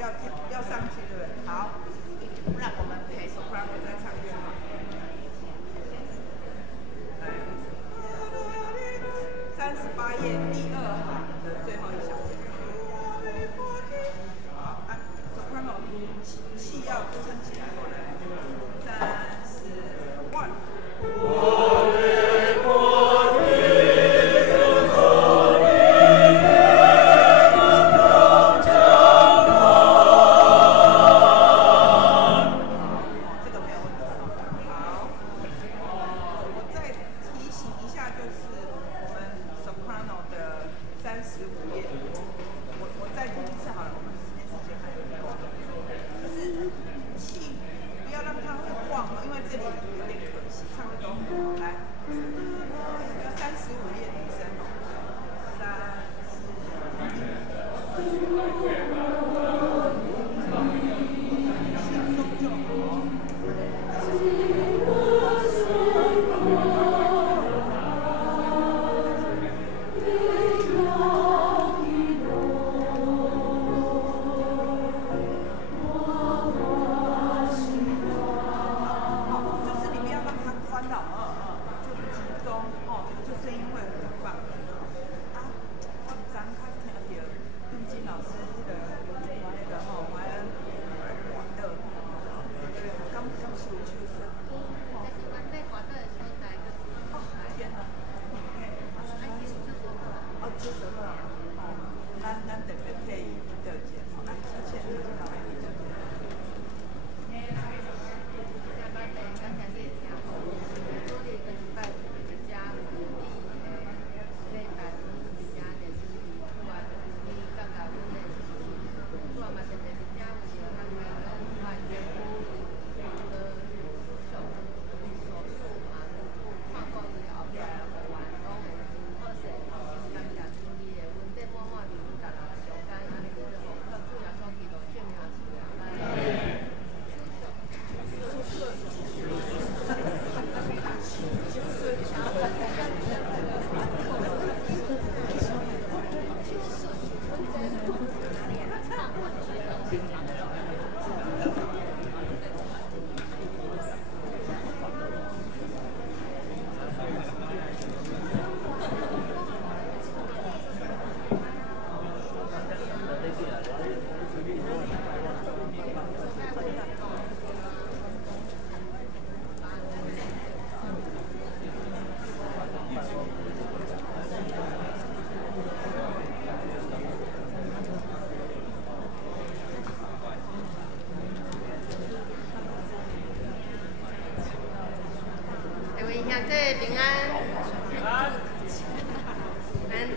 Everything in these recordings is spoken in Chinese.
要上去，对不对？好，那我们陪 soprano 再唱一次嘛。来，38页第2行的最后一小节。好，按 soprano 气要撑起来，过来，3、4、1。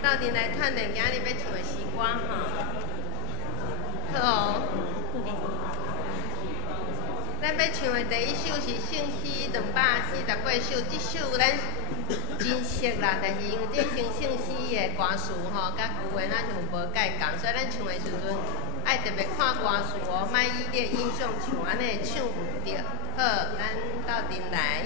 到底来看的今日要唱的诗歌哈，好。咱要唱的第一首是圣诗248首，这首咱真熟啦，但是因为这首圣诗的歌词吼，甲旧的咱就无介共，所以咱唱的时阵爱特别看歌词哦，莫以你的印象唱安尼唱唔对。好，咱到阵来。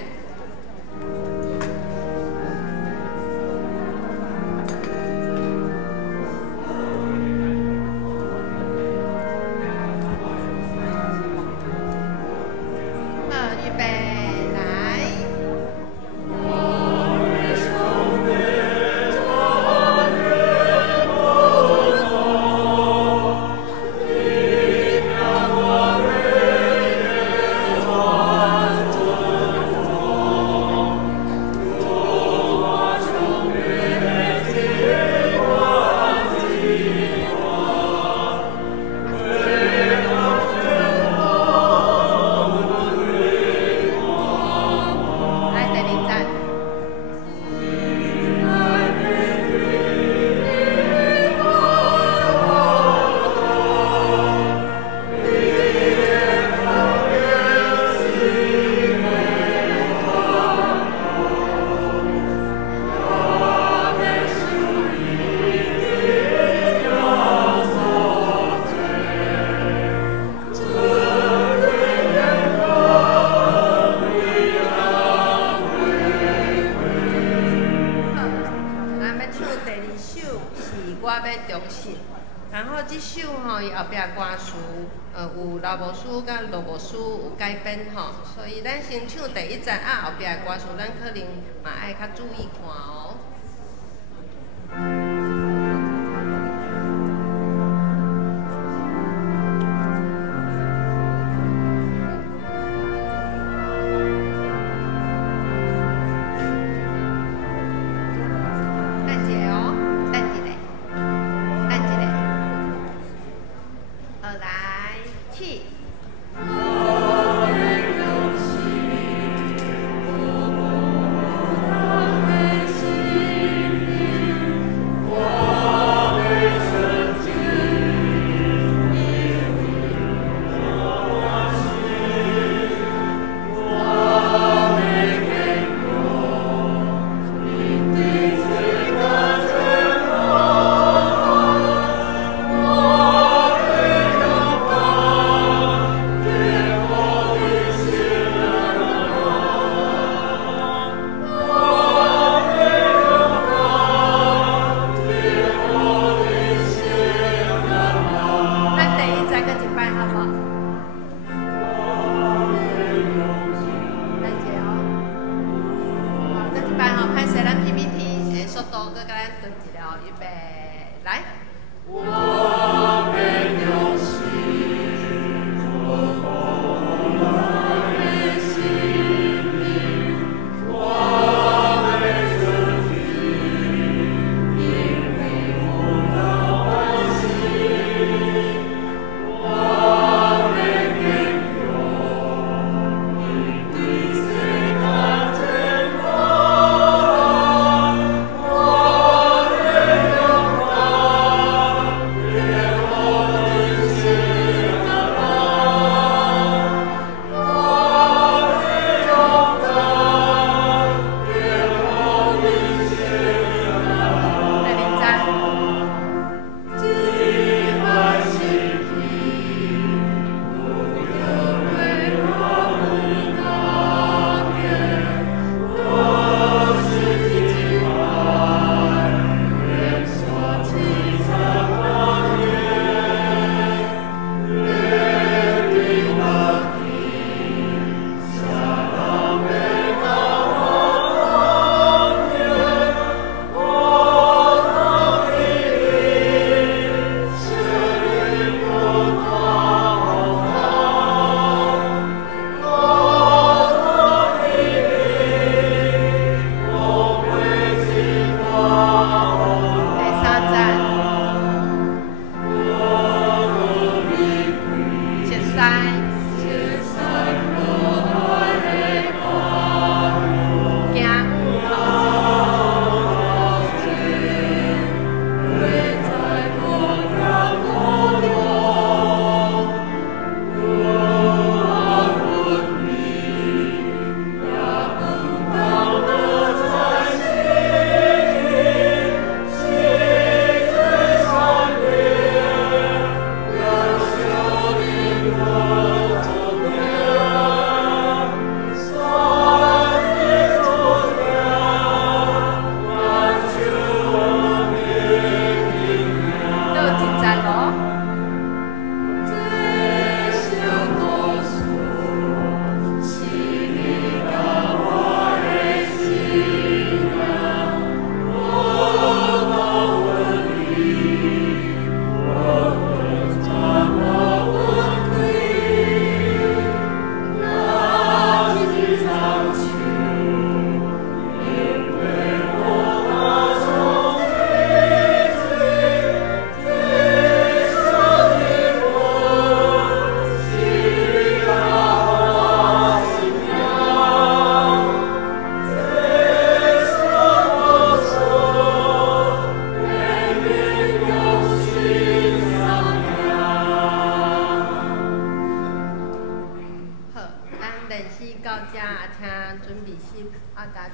歌词有老无输甲落无输有改编吼，所以咱先唱第一站后壁的歌词，咱可能嘛爱较注意看哦。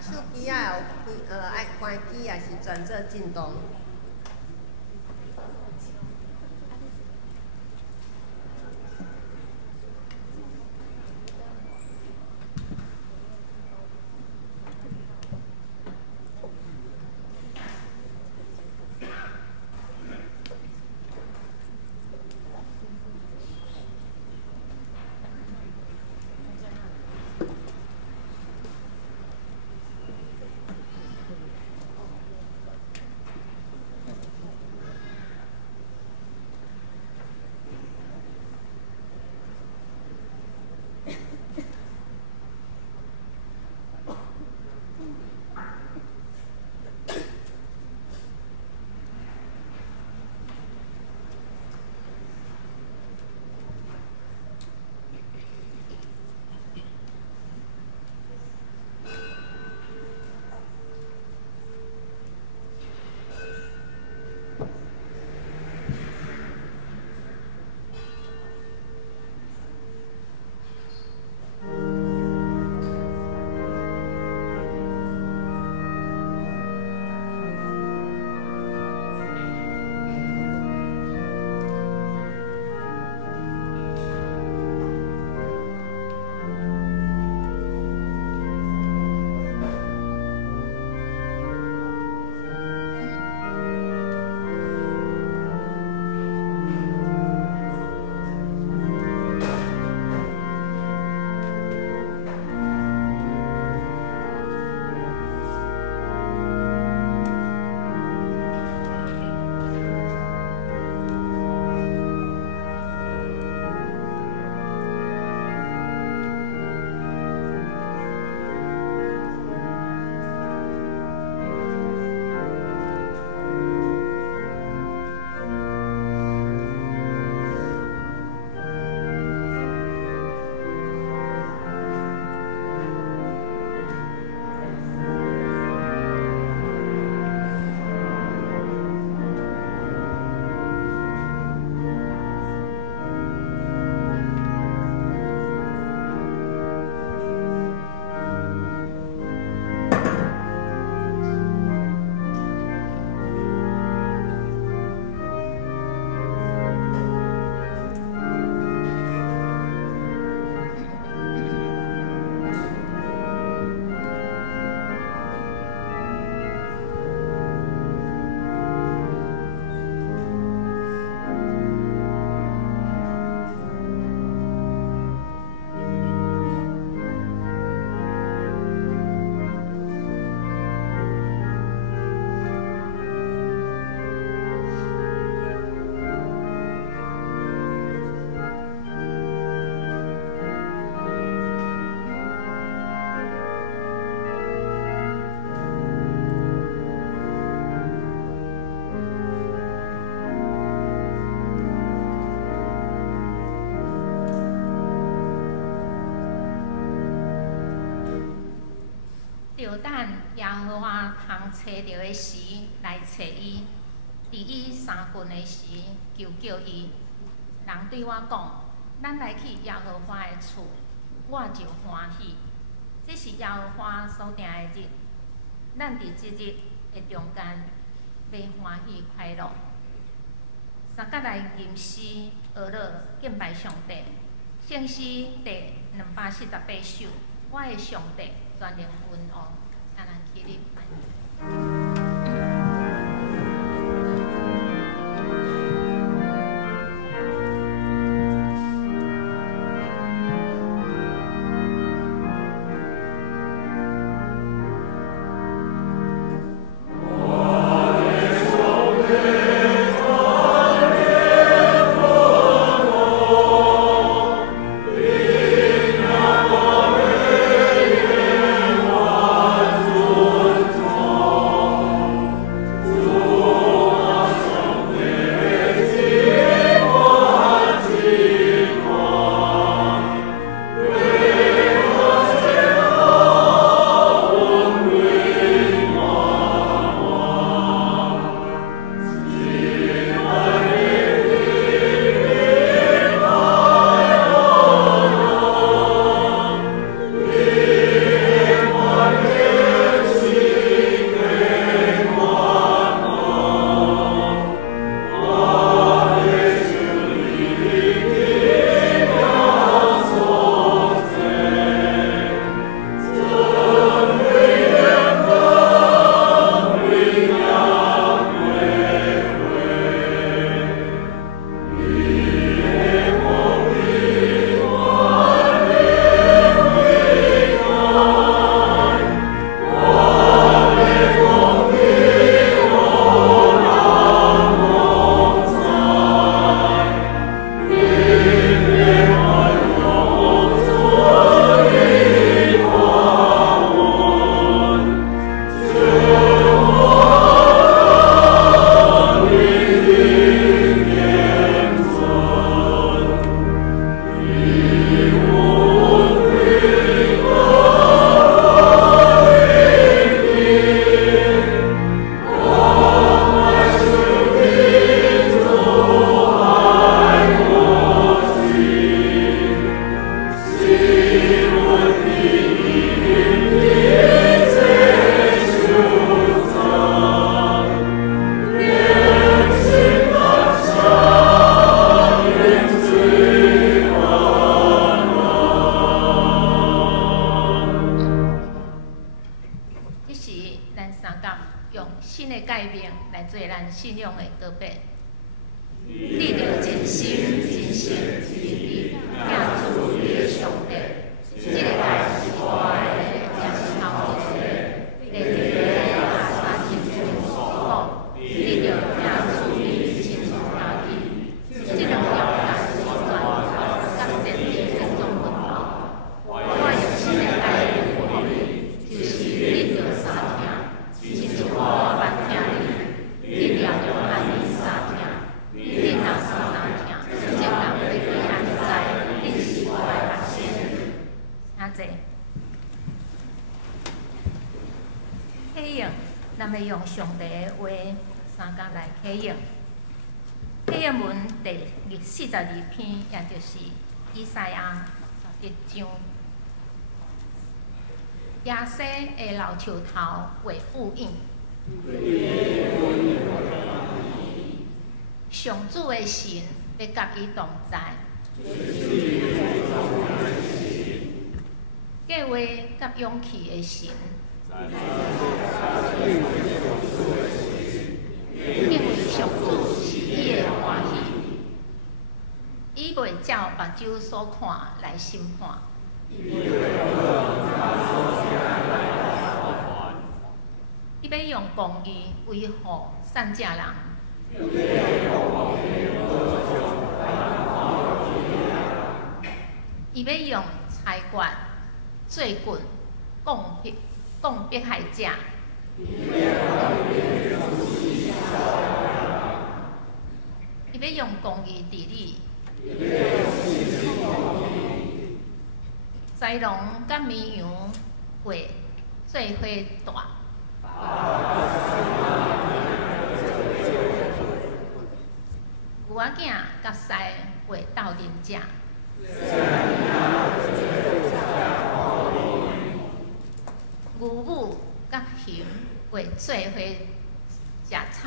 手机啊有爱关机，也是转做震动。着等耶和华通找着的时来找伊，伫伊三军的时求叫伊。人对我讲：咱来去耶和华的厝，我就欢喜。这是耶和华所定的日，咱伫即日的中间要欢喜快乐。三角来吟诗学乐敬拜上帝，圣诗第248首。我的上帝全能温和，咱来起立。信仰的告白。你着真心、真性、真意，敬主你的上帝。这个代是我的，也是头一个。第二个也三清楚所讲，你着敬主你亲像家己。这两条代是全靠感谢你的种文化。我用新的概念给你，就是你着三听，亲像我捌听你。你了着安尼三听，你若三听，真人要去安知，你是我的学生。请坐。启应，咱要用上帝的话三角来启应。启应文第42篇，也就是以赛亚11章。耶西的老树头为复印。上主的神要甲伊同在，计划甲勇气的神，因为上主是伊的欢喜，伊袂照目睭所看来审判。伊要用公义维护善正人，伊要用裁决罪棍攻迫害者，伊要用公义治理，豺狼甲绵羊过做伙大。牛仔囝甲狮会斗阵食。牛母甲熊会做伙食草。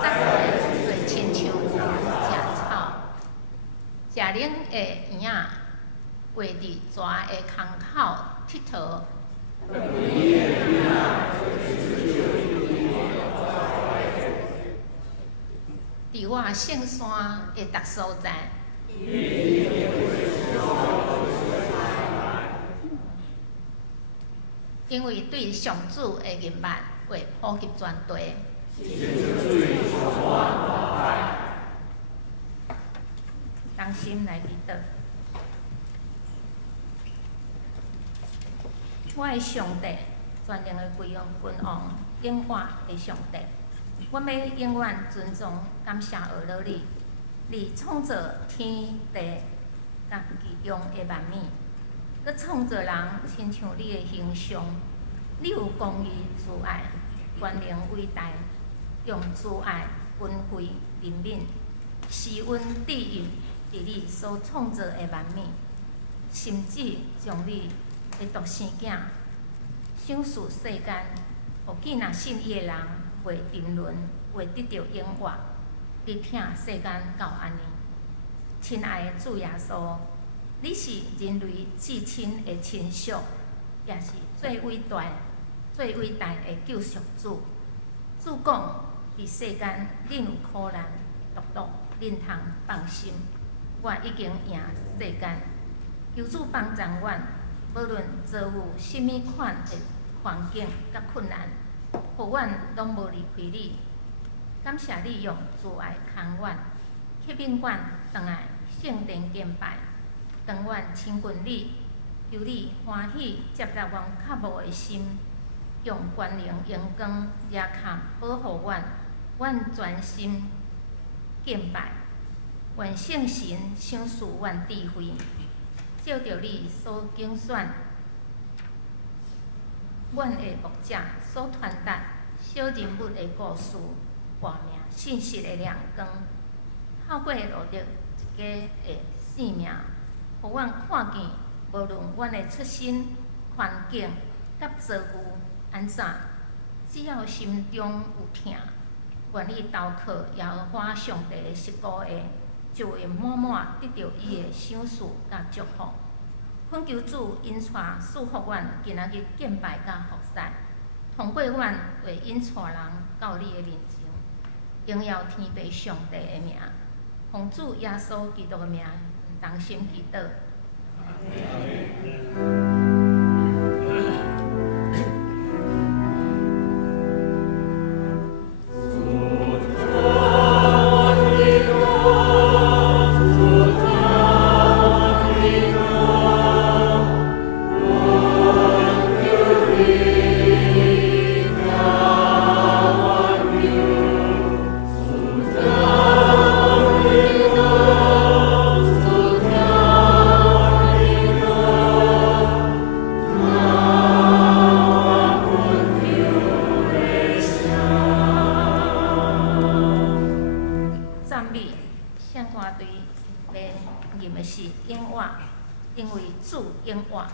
杂货会亲像食草。食冷的婴仔会伫蛇的空口佚佗。伫我圣山的逐所在，因为对上主的人物会普及全地。同心来祈祷。我的上帝，全能的君王，永活的上帝，我要永远尊重、感谢俄罗你，你创造天地甲其中的万物，佮创造人亲像你的形象。你有公义、慈爱、全能、伟大，用慈爱、恩惠、怜悯、施恩、庇荫伫你所创造的万物，甚至将你的独生囝赏赐世间，互见若信伊的人袂沉沦，会得到永活，你听世间到安尼。亲爱的主耶稣，你是人类至亲的亲属，也是最伟大的救赎主。主讲，伫世间恁有苦难，独恁通放心，我已经赢世间。求主帮助阮，无论遭遇甚物款的环境甲困难，互阮拢无离开你。感谢你用慈爱看阮，吸引阮倒来圣殿敬拜，当阮亲近你，求你欢喜接纳阮较无的心，用权能、阳光、热坎保护阮，阮专心敬拜，愿圣神赏赐阮智慧，照着你所拣选，阮的牧者所传达小人物的故事，活命信息的亮光，透过录入一家的生命，互阮看见，无论阮的出身、环境甲遭遇安怎，只要心中有疼，愿意投靠耶和华上帝的十股下，就会满满得到伊的赏赐甲祝福。恳求主引带赐福阮今仔日敬拜甲服侍，通过阮会引带人到你的面前，荣耀天父上帝的名，奉主耶稣基督的名，同心祈祷。因为主永活。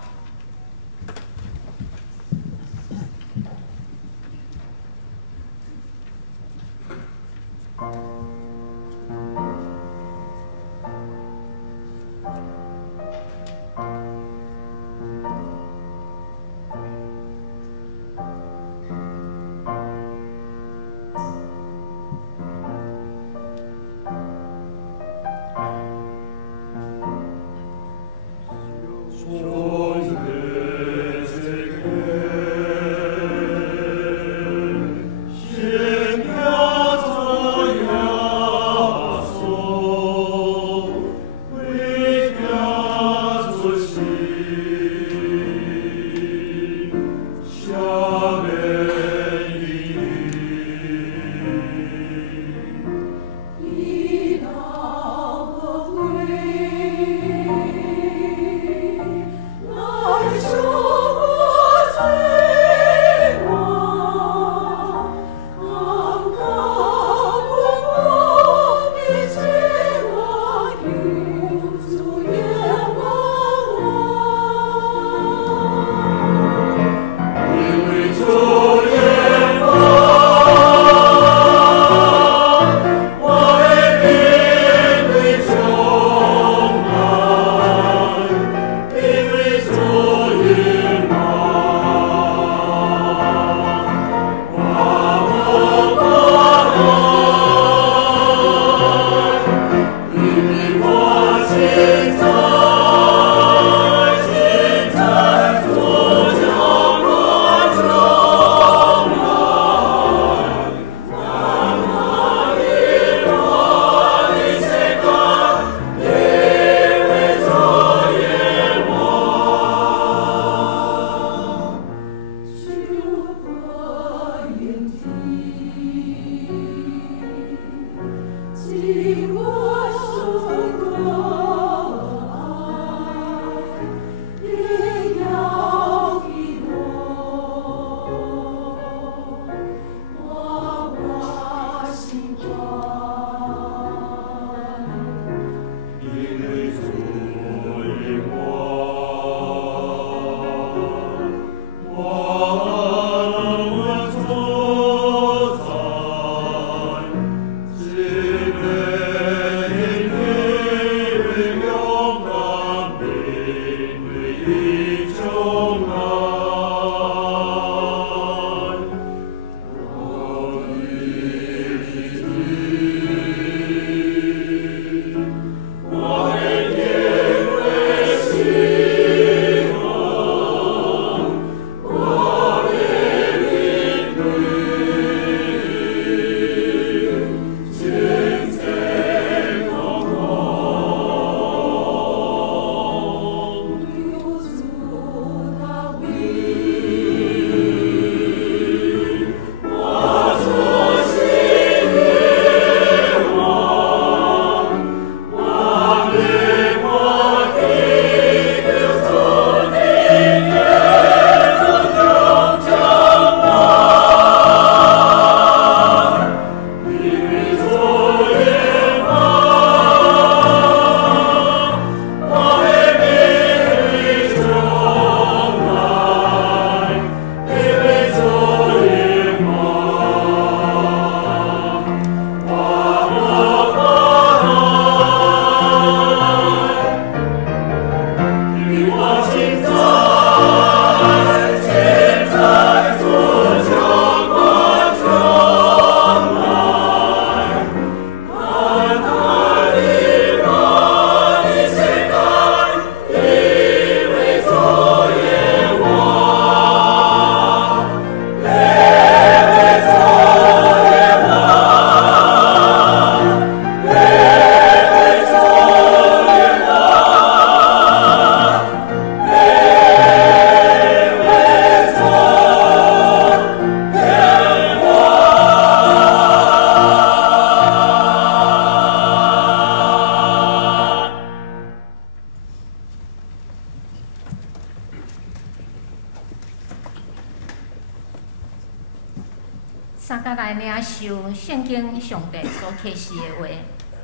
来领受圣经上帝所启示的话，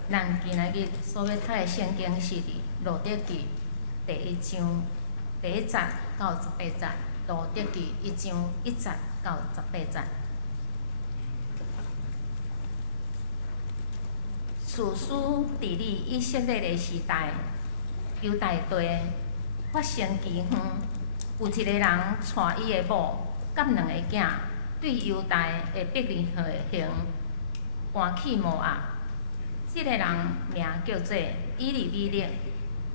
咱今仔日所要读的圣经是伫路德记第1章第1节到18节，路德记1章1节到18节。士师治理以色列的时代，犹大地发生饥荒，有一个人带伊的某甲2个囝，对犹大的伯利恒搬去摩押。这个人名叫做以利米勒，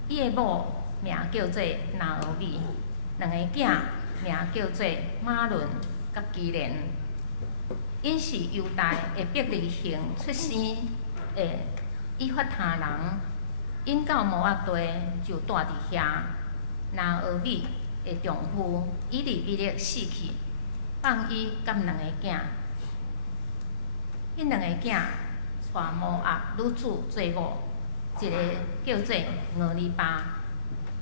伊的某名叫做拿俄米，2个囝名叫做马伦甲基连。因是犹大的伯利恒出生的以法他人，因到摩押地就住伫遐。拿俄米的丈夫以利米勒死去，放伊甲2个囝。因2个囝带摩押女子做某，一个叫做俄利巴，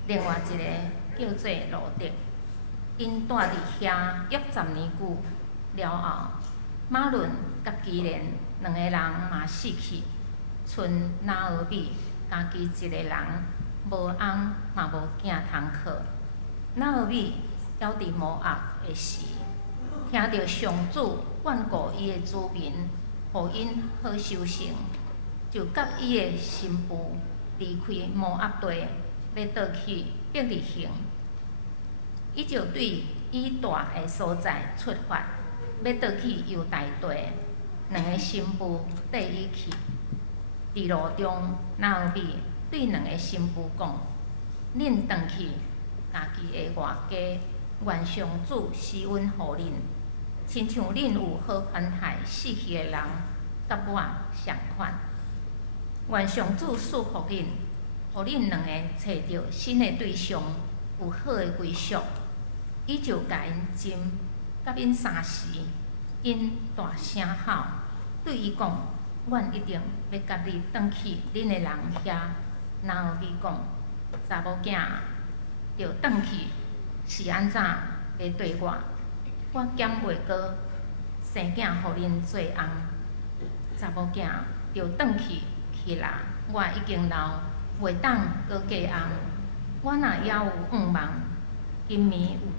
另外一个叫做路德。因住伫遐约10年久了后，马伦甲基连2个人嘛死去，剩拿俄米家己一个人，无翁嘛无囝通靠。拿俄米还伫摩押的时，听到上主眷顾伊的子民，互因好收成，就甲伊的新妇离开摩押地，要倒去伯利恒。伊就对伊住的所在出发，要倒去犹大地。2个新妇缀伊去。伫路中，拿俄米对2个新妇讲：“恁转去家己的外家，愿上主施恩互恁，亲像恁有好款待死去的人，甲我相款。愿上主赐福恁，互恁2个找到新的对象，有好的归宿。”伊就甲因斟，甲因3时，因大声吼，对伊讲：“阮一定要甲你转去恁的人遐。”拿俄米讲：“查某囝，着转去是安怎要对我？我减袂过生囝互恁做翁。查某囝着转去啦！我已经老，袂当搁嫁翁。我若还有愿望，今暝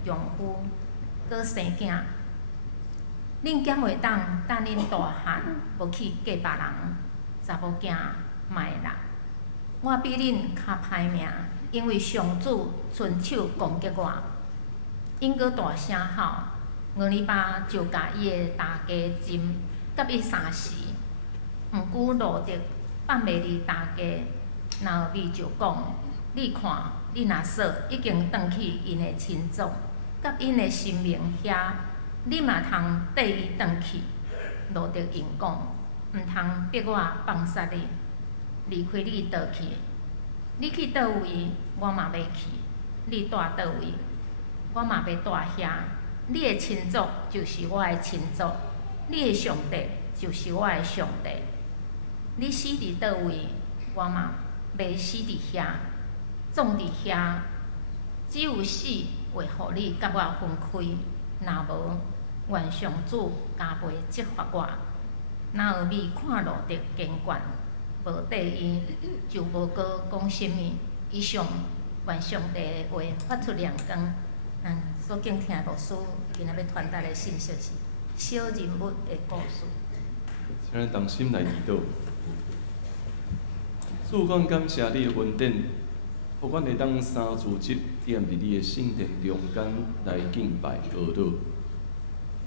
有丈夫，搁生囝。恁减袂当等恁大汉，无去嫁别人。查某囝莫啦！我比恁较歹命，因为上主伸手攻击我。”因搁大声吼，俄利巴就甲伊的大家斟，甲伊3时。毋久，路德放袂离大家，拿俄米就讲：“你看，你若说已经转去因的亲族，甲因的神明遐，你嘛通缀伊转去。”路德应讲：“毋通逼我放杀你，离开你倒去。你去倒位，我嘛要去；你住倒位，我嘛要住遐。你的亲族就是我的亲族，你的上帝就是我的上帝。你死伫倒位，我嘛要死伫遐，葬伫遐。只有死会互你甲我分开，若无，愿上主加倍责罚我。”拿俄米看路德坚决，无缀伊，就无搁讲啥物。以上愿上帝的话发出亮光。咱所敬听牧师今仔要传达的信息是小人物的故事。请咱同心来祈祷。主，阮感谢你的恩典，互阮会当3自7踮伫你的圣殿中间来敬拜祷告。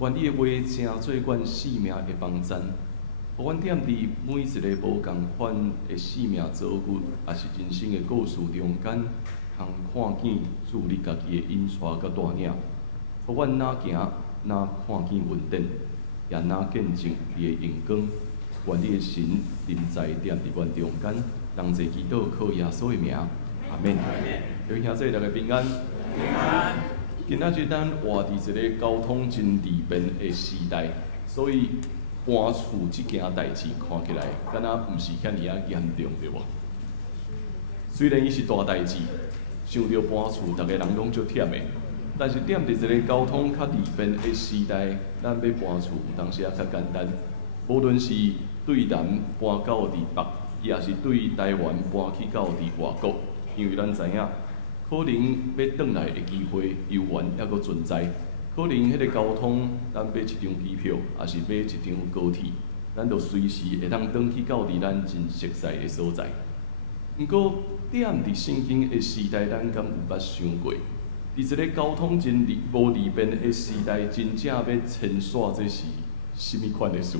愿你的话成做阮生命的帮赞，互阮踮伫每一个无共款的生命遭遇，也是人生的故事中间，通看见主你家己的引带甲带领，互阮哪行哪看见恩典，也哪见证你的荣光。愿你的神临在踮伫阮中间，人侪祈祷靠耶稣的名，阿免。有兄弟大家平安。平安。今仔日咱活伫一个交通真利便的时代，所以搬厝这件代志看起来，敢若毋是遐尼啊严重，对无？虽然伊是大代志，想着搬厝，逐个人拢足忝的，但是踮伫一个交通较利便的时代，咱要搬厝有当时啊较简单，无论是对南搬到伫北，也是对台湾搬去到伫外国，因为咱知影，可能要转来的机会游园还阁存在，可能迄个交通，咱买一张机票，也是买一张高铁，咱就随时会当转去到伫咱真熟悉的所在。毋过，踮伫圣经的时代，咱敢有捌想过？伫一个交通真无利便的时代，真正要牵线，这是甚物款的事？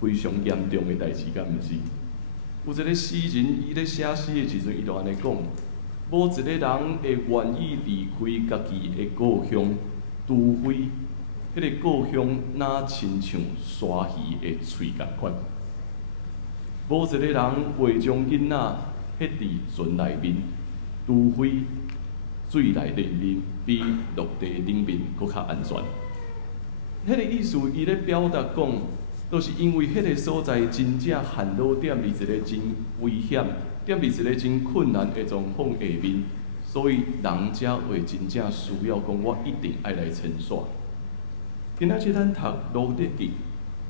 非常严重的代志，敢毋是？有一个诗人，伊咧写诗的时阵，伊就安尼讲：无一个人会愿意离开家己的故乡，除非迄个故乡若亲像鲨鱼的喙共款。无一个人会将囡仔迄伫船内面，除非水内面比陆地顶面搁较安全。迄个意思，伊咧表达讲，就是因为迄个所在真正陷落踮伫一个真危险、踮伫一个真困难的状况下面，所以人才会真正需要讲，我一定爱来牵线。今仔日咱读《路得记》，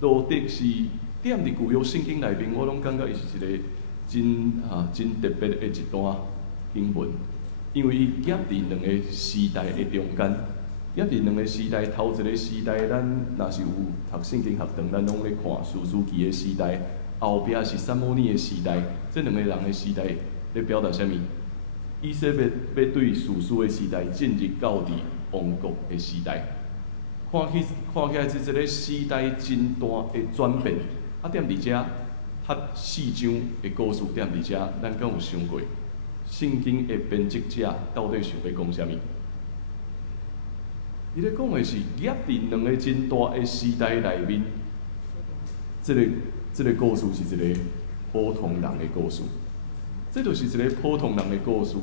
路得是踮伫旧约圣经内面，我拢感觉伊是一个真特别的一段经文。因为伊夹伫两个时代的中间，夹伫两个时代，头一个时代，咱若是有读圣经学堂，咱拢咧看士师记的时代，后壁是撒母耳的时代，这两个人的时代咧表达啥物？以色列要对士师的时代进入到伫王国的时代，看起来是一个时代真大的转变。啊，踮伫遮，较四章的故事踮伫遮，咱敢有想过？圣经的编辑者到底想要讲啥物？伊咧讲的是夹伫两个真大的时代内面，这个故事是一个普通人的故事，这就是一个普通人的故事。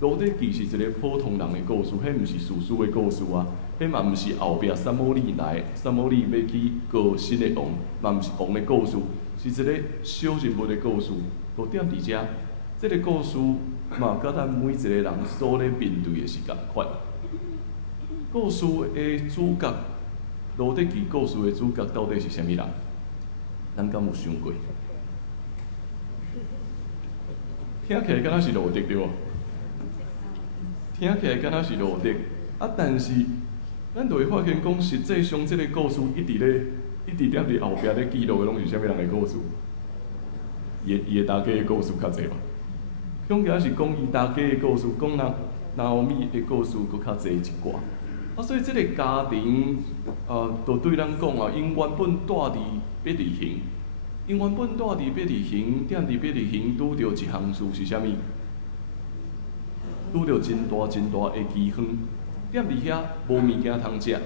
路得记是一个普通人的故事，迄毋是士师的故事啊，迄嘛毋是后壁撒母耳要去告新的王，嘛毋是王的故事，是一个小人物的故事。就踮伫遮，这个故事。嘛，甲咱每一个人所咧面对的是共款。故事的主角，路得记故事的主角到底是啥物人？咱敢有想过？听起来敢若是路得对无？听起来敢若是路得，啊，但是咱就会发现讲，实际上这个故事一直踮伫后壁咧记录的，拢是啥物人的故事？伊的大家的故事较侪嘛。恐惊是讲伊大家的故事，讲拿俄米的故事搁较侪一寡。啊，所以这个家庭，就对咱讲啊，因原本住伫伯利恒，因原本住伫伯利恒，踮伫伯利恒拄着一项事是啥物？拄着真大的饥荒，踮伫遐无物件通食。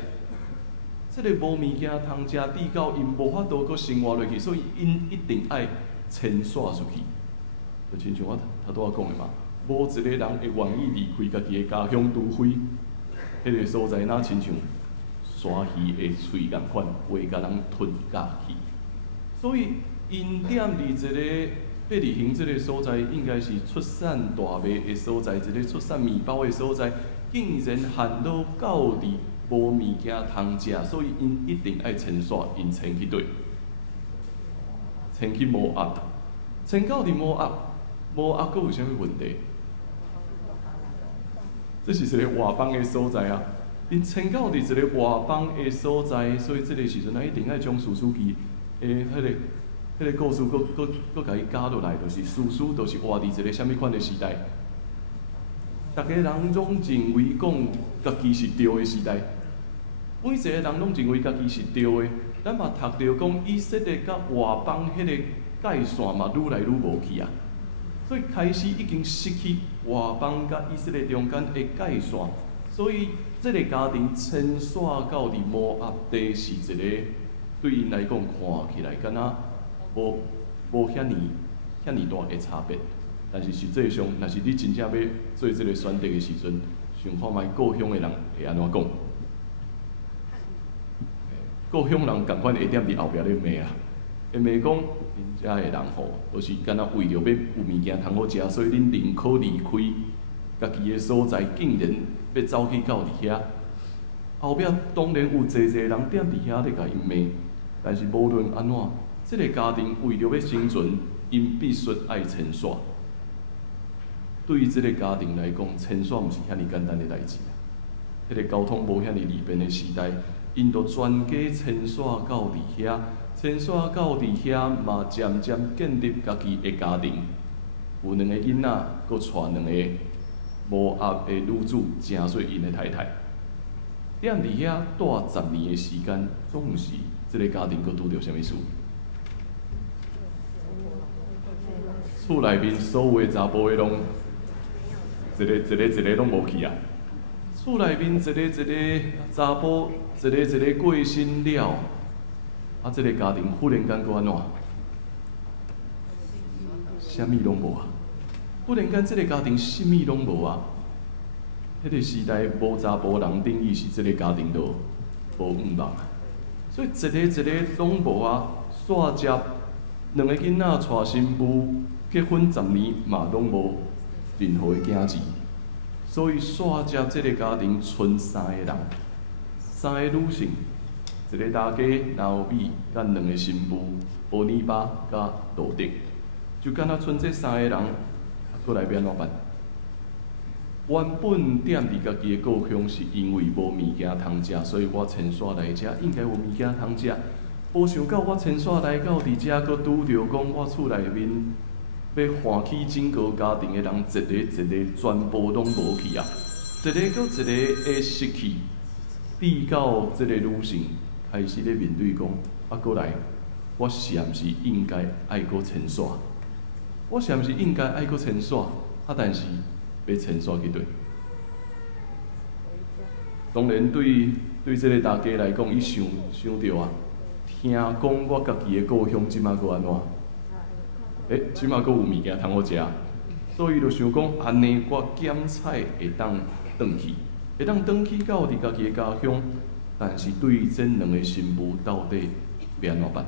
这个无物件通食，至到因无法度搁生活落去，所以因一定爱迁徙出去。就亲像我头拄仔讲的嘛，无一个人会愿意离开家己的家乡，除非迄个所在若亲像鲨鱼的喙共款，会甲人吞下去。所以因踮伫一个伯利恒这个所在，应该是出产大麦的所在，一个出产面包的所在，竟然限到到伫无物件通食，所以因一定爱迁徙，因迁去倒？迁去摩押，迁到伫摩押。摩押阁有啥物问题？这是一个外邦的所在啊！因迁到伫一个外邦的所在，所以这个时阵啊，一定爱将士师记的迄个故事，阁甲伊加落来，就是士师，就是活伫一个啥物款的时代？逐个人拢认为讲家己是对的时代，每一个人拢认为家己是对的。咱嘛读到讲以色列甲外邦迄个界线嘛，愈来愈无去啊！所以开始已经失去外邦甲以色列中间的界线，所以这个家庭迁徙到伫摩押地是一个对因来讲看起来敢若无遐尼大的差别，但是实际上，若是你真正要做这个选择的时阵，想看卖故乡的人会安怎讲？故乡人共款会踮伫后壁咧骂啊！会骂讲，恁遮的人吼，都是敢若为着要有物件通好食，所以恁宁可离开家己的所在，竟然要走去到伫遐。后壁当然有济人踮伫遐咧甲因骂，但是无论安怎，这个家庭为着要生存，因必须爱牵线。对于这个家庭来讲，牵线毋是遐尼简单的代志啊。迄个交通无遐尼利便的时代，因就全家牵线到伫遐，牵线到伫遐嘛，渐渐建立家己的家庭。有2个囡仔，佮带2个无压的女子，正做因的太太。踮伫遐住10年的时间，总是这个家庭佮拄着啥物事？厝内面所有的查甫的拢一个拢无去啊！厝内面一个查甫，一个过身了，啊，这个家庭忽然间佮安怎？啥物拢无啊！忽然间，这个家庭啥物拢无啊！迄个时代无查甫人定义是这个家庭都无圆满啊！所以一个拢无啊！煞接2个囡仔娶新妇，结婚10年嘛拢无任何的囝子，所以煞接这个家庭剩3个人，3个女性，一个大家拿欧米，甲2个新妇欧尼巴甲罗德，就敢若剩这3个人，过来要安怎办？原本踮伫家己的故乡，是因为无物件通食，所以我牵线来遮，应该有物件通食。无想到我牵线来到伫遮，佮拄着讲我厝内面要唤起整个家庭的人，一个全部拢无去啊！一个搁一个会失去，直到这个女性开始咧面对讲，啊，过来，我是毋是应该爱搁牵线？我是毋是应该爱搁牵线？啊，但是要牵线去对。当然对这个大家来讲，伊想着啊，听讲我家己的故乡即马搁安怎？即马搁有物件通好食，所以就想讲，安尼我减菜会当转去，会当转去到伫家己的家乡。但是对于这2个新妇，到底要安怎办？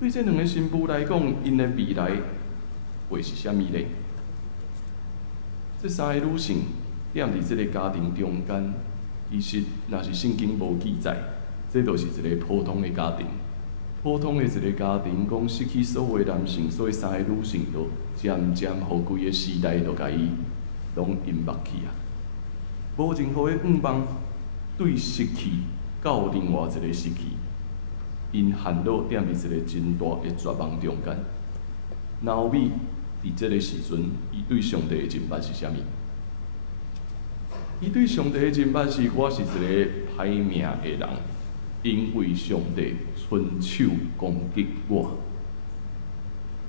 对这2个新妇来讲，因的未来会是啥物呢？这3个女性踮伫这个家庭中间，其实若是圣经无记载，这就是一个普通的家庭。普通的一个家庭，讲失去所有的男性，所以3个女性就渐渐互规个时代就甲伊拢淹没去啊！无任何的愿望，对失去到另外一个失去，因烦恼踮伫一个真大的绝望中间。拿俄米伫这个时阵，伊对上帝的认捌是啥物？伊对上帝的认捌是：我是一个歹命的人，因为上帝伸手攻击我。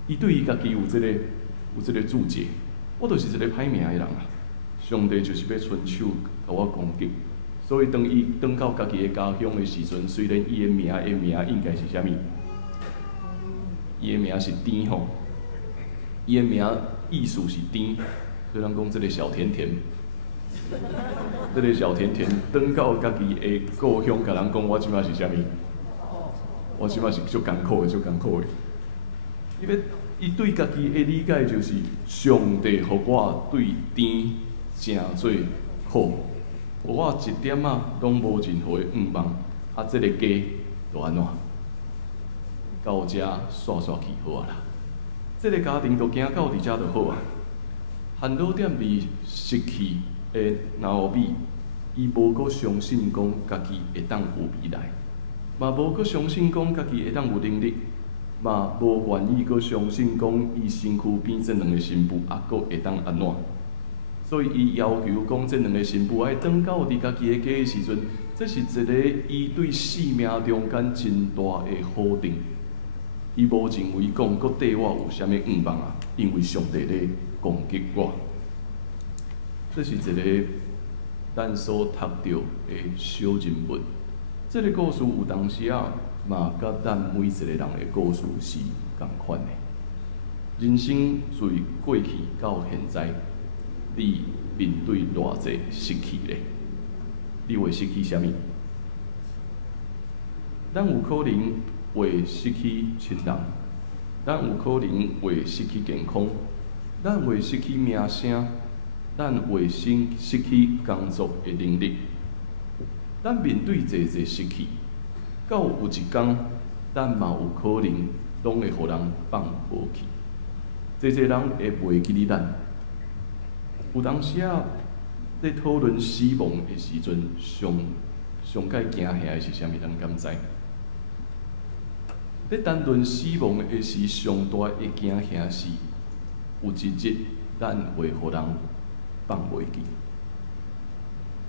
伊对伊家己有这个注解，我就是一个歹命的人啊！上帝就是要伸手甲我攻击，所以当伊转到家己的家乡的时阵，虽然伊的名应该是啥物？伊的名是甜吼，伊的名意思是甜，所以人讲这个小甜甜。这个小甜甜转到家己的故乡，甲人讲我即摆是啥物？我即摆是足艰苦的，足艰苦的。伊对家己的理解就是，上帝互我对甜诚做好，互我一点仔拢无任何的愿望，啊，这个家就安怎？到遮煞去好啊啦！这个家庭就行到伫遮就好啊。烦恼点伫失去的拿俄米，伊无阁相信讲家己会当有未来，嘛无阁相信讲家己会当有能力，嘛无愿意阁相信讲伊身躯边这2个新妇也阁会当安怎。所以伊要求讲这2个新妇爱转到伫家己的家的时阵，这是一个伊对生命中间真大的否定。伊无认为讲阁对我有啥物愿望啊，因为上帝咧攻击我。这是一个咱所读到的小人物。这个故事有当时啊，嘛甲咱每一个人的故事是同款的。人生从过去到现在，你面对偌济失去咧？你会失去啥物？咱有可能会失去亲人，咱有可能会失去健康，咱会失去名声，咱会失去工作的能力。咱面对这失去，到有一天，咱嘛有可能拢会互人放无去。济人会袂记哩咱。有当时啊，在讨论死亡的时阵，上界惊吓的是啥物？人敢知？在谈论死亡的时，上大的惊吓是，有一日咱会互人放袂记。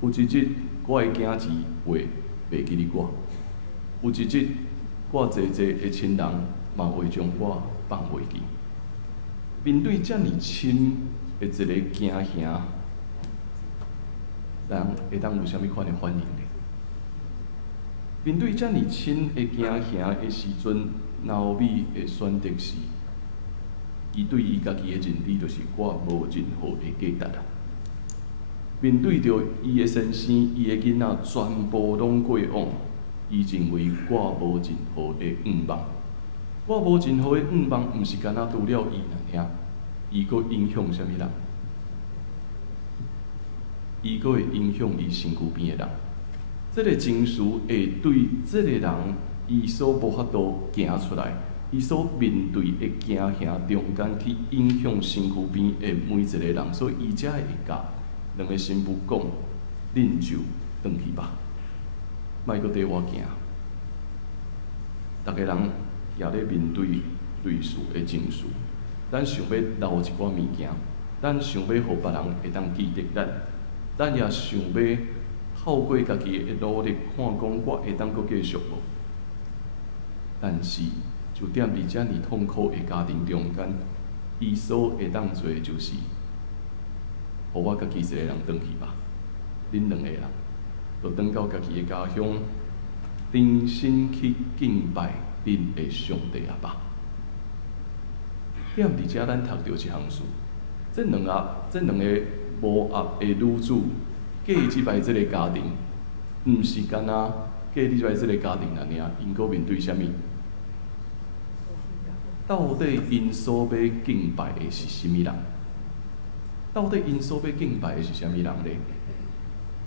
有一日，我的囝儿会袂记哩我；有一日，我济的亲人嘛会将我放袂记。面对遮尔深的一个惊吓，人会当有啥物款的反应呢？面对遮尔深的惊吓的时阵，老美的选择是，伊对伊家己的认知就是我无任何的价值啊。面对着伊的先生、伊的囡仔，全部拢过往，伊认为我无任何的愿望。我无任何的愿望，毋是干那除了伊尔尔，伊阁影响啥物人？伊阁会影响伊身躯边的人。这个情绪会对这个人，伊所无法度行出来，伊所面对的惊吓中间去影响身躯边的每一个人，所以伊才会甲两个新妇讲：恁就转去吧，莫阁缀我行。逐个人也咧面对类似的情绪，咱想要留一寡物件，咱想要互别人会当记得咱也想要透过家己的努力，看讲我会当阁继续无。但是，就踮伫遮尔痛苦的家庭中间，伊所会当做的就是，互我家己一个人转去吧。恁两个人，就转到家己的家乡，重新去敬拜恁的上帝啊吧。踮伫遮，咱读到一项事，这两个无压的女子，嫁入来这个家庭，毋是干那嫁入来这个家庭尔，因阁面对啥物？到底因所要敬拜的是啥物人？到底因所要敬拜的是啥物人呢？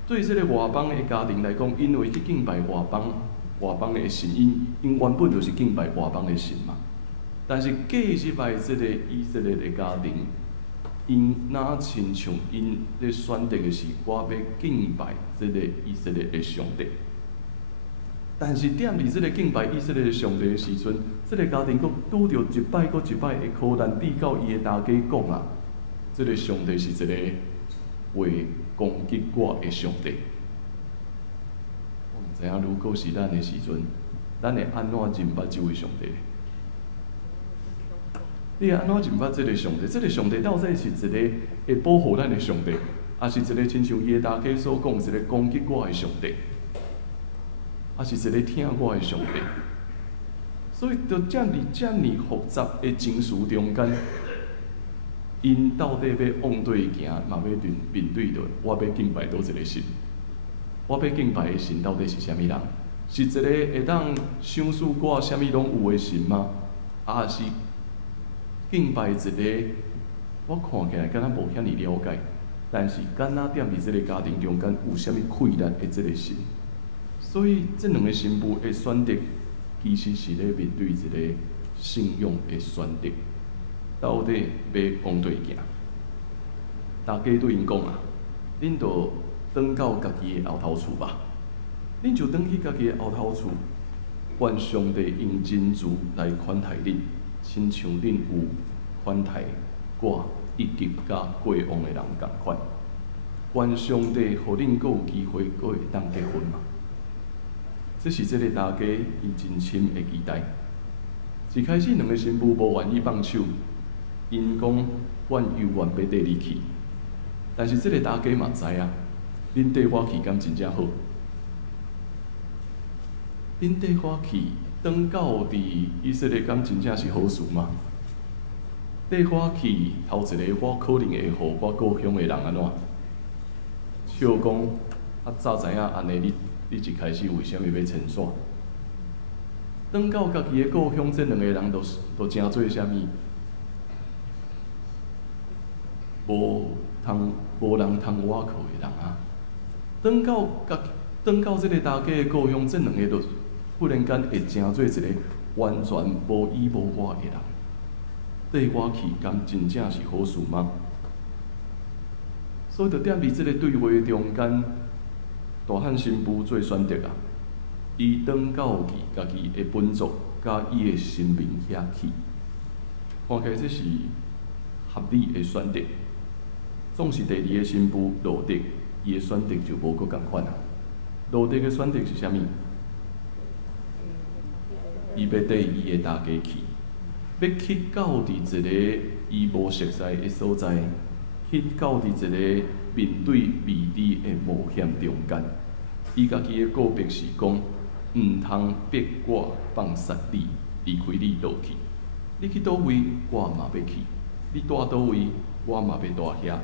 对这个外邦的家庭来讲，因为去敬拜外邦的神，因原本就是敬拜外邦的神嘛。但是嫁入来这个以色列的家庭，因哪亲像因咧选择的是我要敬拜这个以色列的上帝。但是踮伫这个敬拜以色列的上帝的时阵，这个家庭佫拄着一摆佫一摆的苦难，抵到伊的大家讲啊，这个上帝是一个会攻击我的上帝。我毋知影，如果是咱的时阵，咱会安怎认捌这位上帝？你会安怎认捌这个上帝？这个上帝到底是一个会保护咱的上帝，还是一个亲像伊的大家所讲，一个攻击我的上帝？还是一个听我的上帝？所以，就遮尔复杂的情绪中间，因到底要往对行，嘛要面对着我要敬拜倒一个神？我要敬拜的神到底是啥物人？是一个会当想使我啥物拢有的神吗？还是敬拜一个我看起来敢若无遐尼了解，但是敢若踮伫即个家庭中间有啥物困难的即个神？所以，这两个新妇的选择，其实是咧面对一个信仰的选择，到底要往对行？大家对因讲啊，恁就转到家己的后头厝吧，恁就转去家己的后头厝，愿上帝用真珠来款待恁，亲像恁有款待我以及甲过往的人共款。愿上帝互恁阁有机会，阁会当结婚嘛？这是这个大家因真深的期待。一开始两个新妇无愿意放手，因讲阮犹原要缀你去。但是这个大家嘛知影，恁缀我去敢真正好？恁缀我去，转到伫以色列敢真正是好事吗？缀我去头一个，我可能会互我故乡的人安怎？笑讲早知影安尼你一开始为虾米要牵线？转到家己的故乡，这两个人都真做虾米？无人通倚靠的人啊！转到这个大家的故乡，这两个忽然间会成做一个完全无依无我的人。缀我去，敢真正是好事吗？所以，就踮伫即个对话中间，大汉新妇做选择啊。伊转到去家己的本族，甲伊的生命遐去，看起来这是合理的选择。总是第二个新妇罗德，伊的选择就无佫共款啊。罗德的选择是啥物？伊要缀伊的大家去。要去到伫一个伊无熟悉的所在，去到伫一个面对未知的冒险中间。伊家己的告别是讲，毋通逼我放杀你，离开你倒去。你去倒位，我嘛要去；你住倒位，我嘛要住遐。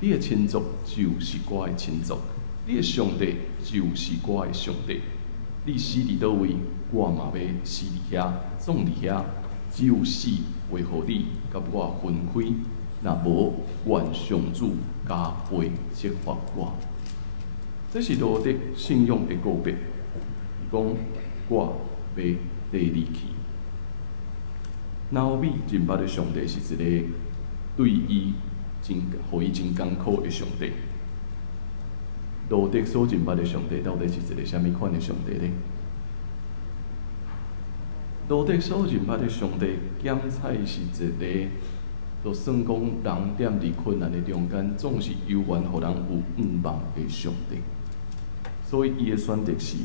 你的亲族就是我的亲族，你的上帝就是我的上帝。你死伫倒位，我嘛要死伫遐，葬伫遐。只有死会互你甲我分开，若无愿上主加倍责罚我。这是罗德信仰的告别。伊讲我要缀你去。拿俄米认捌的上帝是一个对伊互伊真艰苦的上帝。罗德所认捌的上帝到底是一个啥物款的上帝呢？罗德所认捌的上帝，检采是一个，就算讲人踮伫困难的中间，总是有缘互人有愿望的上帝。所以伊的选择是，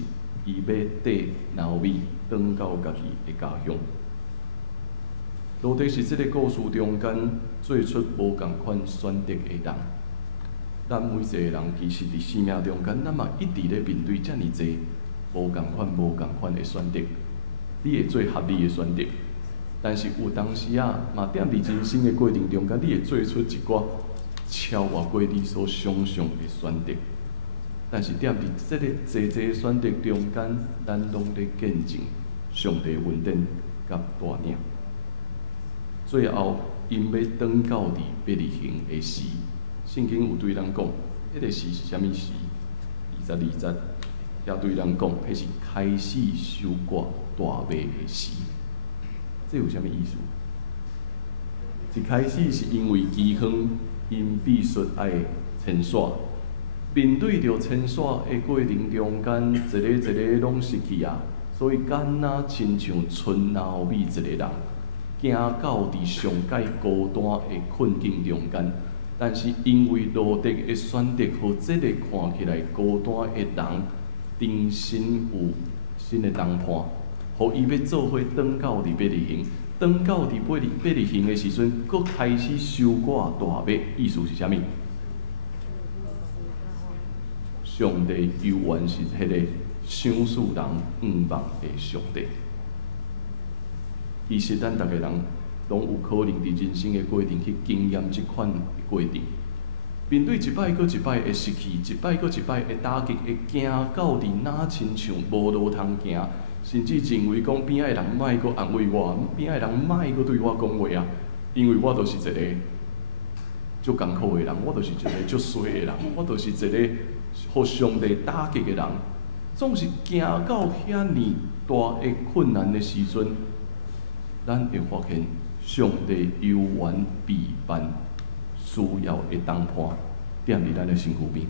伊要缀拿俄米转到家己的家乡。罗德是这个故事中间做出无共款选择的人。咱每一个人其实伫生命中间，咱嘛一直咧面对遮尔济无共款的选择。你会做合理的选择，但是有当时啊，嘛踮伫人生的过程中间，你会做出一寡超越过你所想象的选择。但是踮伫这个济济选择中间，咱拢咧见证上帝恩典甲大领。最后，因要转到伫伯利恒的时，圣经有对咱讲，迄个时是啥物时？22节，也对咱讲，迄是开始收割大麦的时。这有啥物意思？一开始是因为饥荒，因必须爱迁徙。面对着迁徙的过程中间，一个拢失去啊，所以敢若亲像剩拿俄米一个人，行到伫上界孤单的困境中间。但是因为罗德的选择，互这个看起来孤单的人，重新有新的东伴，互伊要做伙转到伫伯利恒。转到伫伯利恒的时阵，佫开始收割大麦，意思是啥物？上帝犹原是迄个赏赐人愿望的上帝。其实咱逐个人拢有可能伫人生的过程去经验即款的过程，面对一摆搁一摆的失去，一摆搁一摆的打击，会行到伫哪亲像无路通行，甚至认为讲边仔的人莫搁安慰我，边仔的人莫搁对我讲话啊，因为我就是一个足艰苦的人，我就是一个足衰的人，我就是一个互上帝打击的人。总是行到遐尼大的困难的时阵，咱会发现上帝犹原陪伴需要的同伴，踮伫咱的身躯边，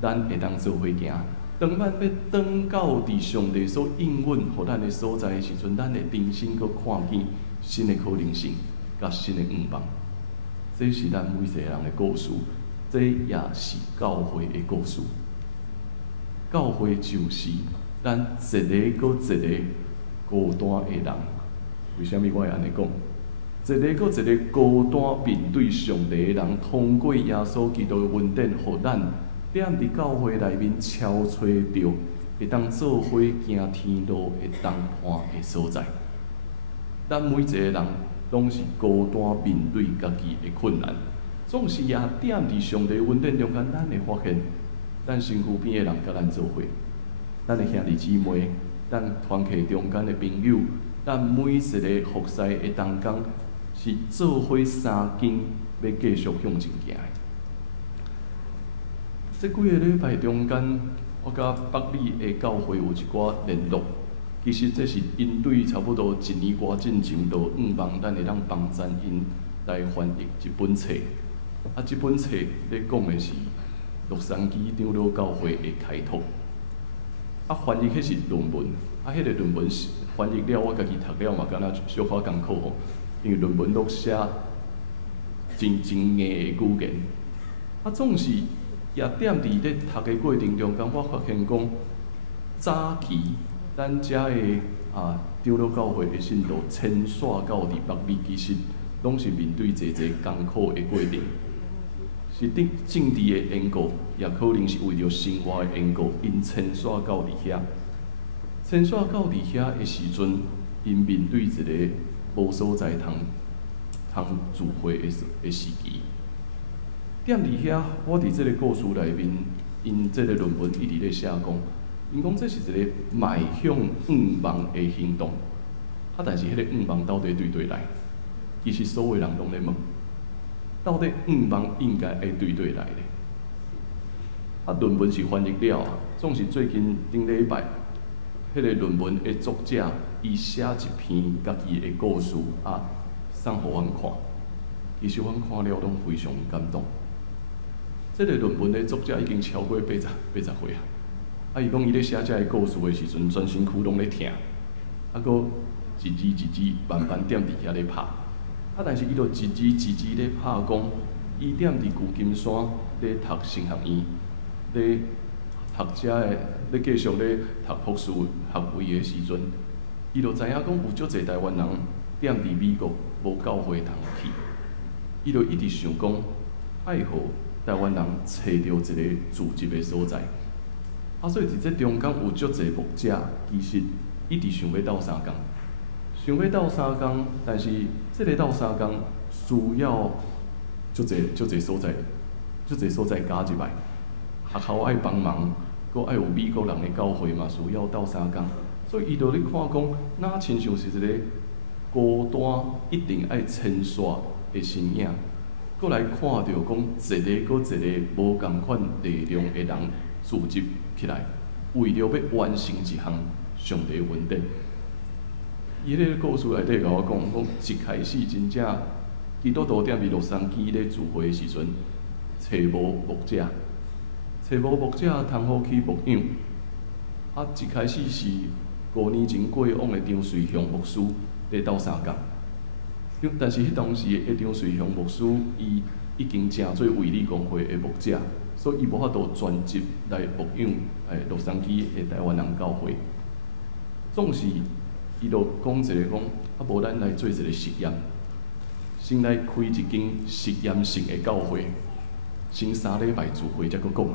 咱会当做伙行。当咱要转到伫上帝所应允互咱的所在的时阵，咱的人生阁看见新的可能性，甲新的愿望。这是咱每一个人的故事，这也是教会的故事。教会就是咱一个搁一个孤单的人。为什么我会安尼讲？一个搁一个孤单面对上帝的人，通过耶稣基督的恩典，互咱踮伫教会内面超找着会当做伙行天路的同伴的所在。咱每一个人拢是孤单面对家己的困难，总是也踮伫上帝恩典中间，咱会发现，咱身躯边的人甲咱做伙，咱的兄弟姊妹，咱团契中间的朋友，咱每一个服侍的同工，是做伙三更要继续向前行的。这几个礼拜中间，我甲北理的教会有一寡联络。其实这是因对差不多1年外进前，就望咱会当帮衬因来翻译一本册。啊，这本册咧讲的是洛杉矶长老教会的开拓。啊，翻译迄是论文，啊，迄个论文是翻译了，我家己读了嘛，敢若小可艰苦吼，因为论文都写真硬的语言。啊，总是也踮伫咧读的过程中，我发现讲早期。咱遮的长老教会的信徒迁徙到伫北美，其实拢是面对侪艰苦的过程，是政治的缘故，也可能是为着生活的缘故，因迁徙到伫遐。迁徙到伫遐的时阵，因面对一个无所在通聚会的时期。踮伫遐，我伫即个故事内面，因即个论文一直咧写讲。因讲这是一个迈向愿望的行动，但是迄个愿望到底对来？其实所有人拢咧问，到底愿望应该爱对来咧？论文是翻译了，总是最近顶礼拜，迄个论文的作者伊写一篇家己的故事送互阮看。其实阮看了拢非常感动。这个论文的作者已经超过80岁啊！伊讲伊咧写遮个故事的时阵，全身躯拢咧疼，搁一支慢慢踮伫遐咧拍。但是伊就一支咧拍讲，伊踮伫旧金山咧读神学院，咧读遮个，咧继续咧读博士学位的时阵，伊就知影讲有足侪台湾人踮伫美国无教会通去，伊就一直想讲，爱互台湾人找到一个聚集的所在。所以伫这中间有足侪牧者，其实一直想要斗相共，想要斗相共，但是这个斗相共需要足侪所在加入来，学校爱帮忙，搁爱有美国人的教会嘛，需要斗相共，所以伊就咧看讲，哪亲像是一个孤单一定爱牵线的身影，搁来看到讲一个搁一个无共款内容的人聚集起来，为了要完成一项上帝的恩典。伊迄个故事内底甲我讲，一开始真正基督徒踮伫洛杉矶咧聚会的时阵，找无牧者通好去牧养。一开始是5年前过往的张瑞雄牧师咧斗相共，但是迄当时的张瑞雄牧师伊已经成做卫理公会的牧者。所以伊无法度专职来牧养洛杉矶的台湾人教会，总是伊就讲一个讲，无咱来做一个实验，先来开一间实验性的教会，先3礼拜聚会才阁讲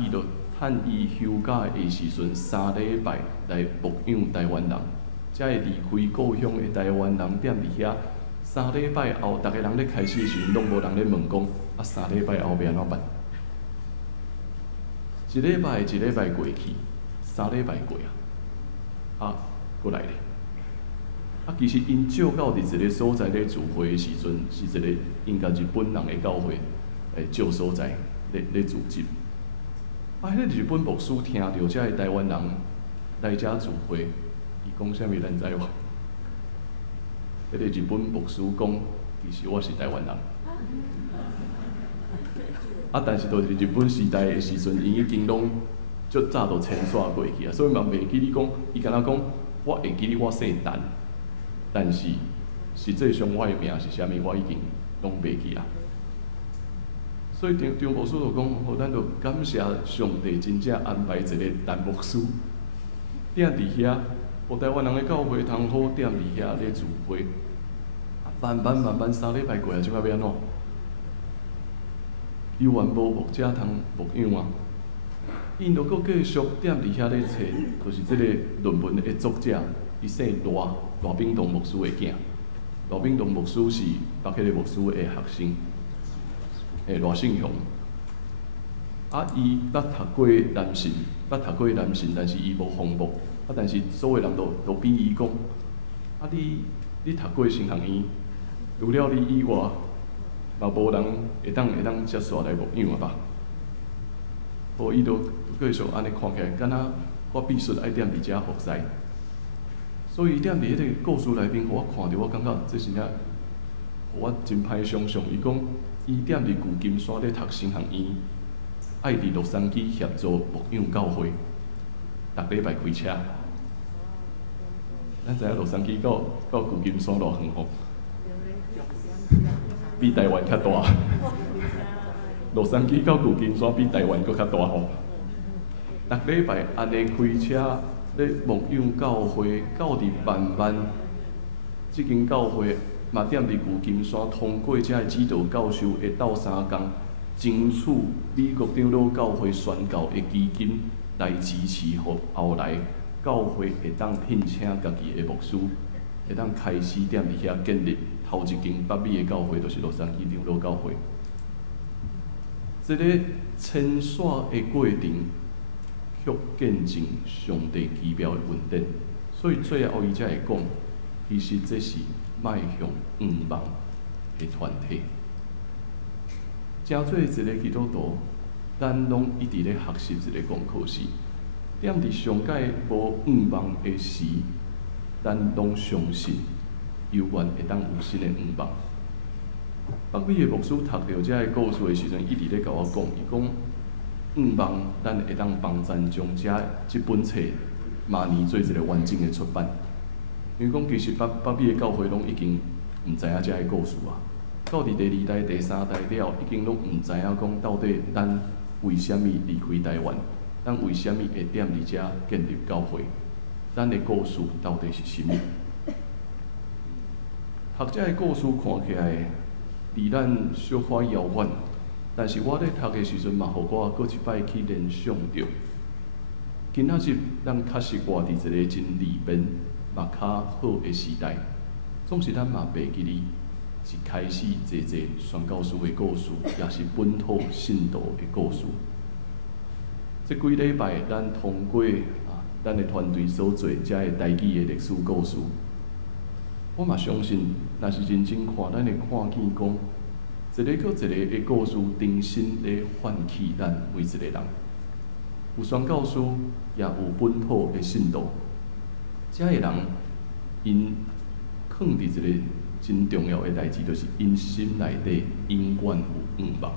伊就趁伊休假的时阵，3礼拜来牧养台湾人，才会离开故乡的台湾人踮伫遐。3礼拜后，逐个人咧开始的时阵，拢无人咧问讲。3礼拜后要安怎办？一礼拜过去，3礼拜过过来咧。其实因照到伫一个所在咧聚会的时阵，是一个应该日本人的教会照所在咧组织。迄个日本牧师听到遮个台湾人来遮聚会，伊讲啥物咱知无？迄个日本牧师讲，其实我是台湾人。但是就是日本时代的时阵，因已经拢足早就迁徙过去啊，所以嘛袂记你讲，伊敢若讲，我会记你我姓陈，但是实际上我的名是啥物，我已经拢袂记啊。所以张牧师就讲，咱就感谢上帝真正安排一个陈牧师，踮伫遐，互台湾人的教会通好踮伫遐咧聚会，慢慢3礼拜过来，即摆要安怎？伊原无牧者通牧养啊，因就阁继续踮伫遐咧找，就是即个论文的作者，伊姓罗炳东牧师的囝。罗炳东牧师是北迄个牧师的学生，罗胜雄。伊捌读过男神，但是伊无奉牧。但是所有人都比伊讲，你读过神学院，除了你以外。嘛，无人会当接续来牧养啊吧？无伊就继续安尼看起来，敢若我必须爱踮伫遮服侍。所以踮伫迄个故事内面，我看着我感觉这是了，我真歹想象。伊讲伊踮伫旧金山咧读神学院，爱伫洛杉矶协助牧养教会，逐礼拜开车。咱知影洛杉矶到旧金山偌远吼，比台湾较大。洛杉矶到旧金山比台湾搁较大吼。逐礼拜安尼开车咧牧养教会，到伫慢慢，即间教会嘛踮伫旧金山，通过遮个指导教授会斗相共，争取美国长老教会宣教的基金来支持，互后来教会会当聘请家己的牧师，会当开始踮伫遐建立头一间北美的教会，就是洛杉矶长老教会。这个牵线的过程，却见证上帝奇妙的恩典。所以最后伊才会讲，其实这是迈向远望的团体。真做一个基督徒，咱拢一直咧学习一个功课是，踮伫上界无远望的时，咱拢相信，有缘会当有新的远望。北美的牧师读到遮个故事的时阵，一直咧甲我讲，伊讲远望咱会当帮咱将即本册明年做一个完整的出版。因为讲其实北美的教会拢已经毋知影遮个故事啊，到伫第2代、第3代了，已经拢毋知影讲到底咱为虾米离开台湾，咱为虾米会踮伫遮建立教会，咱的故事到底是啥物？读遮个故事看起来，离咱小可遥远，但是我咧读的时阵嘛，互我搁一摆去联想着，今仔日咱确实活伫一个真利便、嘛较好的时代，总是咱嘛袂记哩，一开始坐宣教师的故事，也是本土信徒的故事。这几礼拜，咱通过咱的团队所做遮个台语的历史故事，我嘛相信，若是认真看，咱会看见讲，一个搁一个的故事，重新咧唤起咱每一个人。有宣教师，也有本土的信徒，遮个人，因藏伫一个真重要的代志，就是因心内底永远有远望。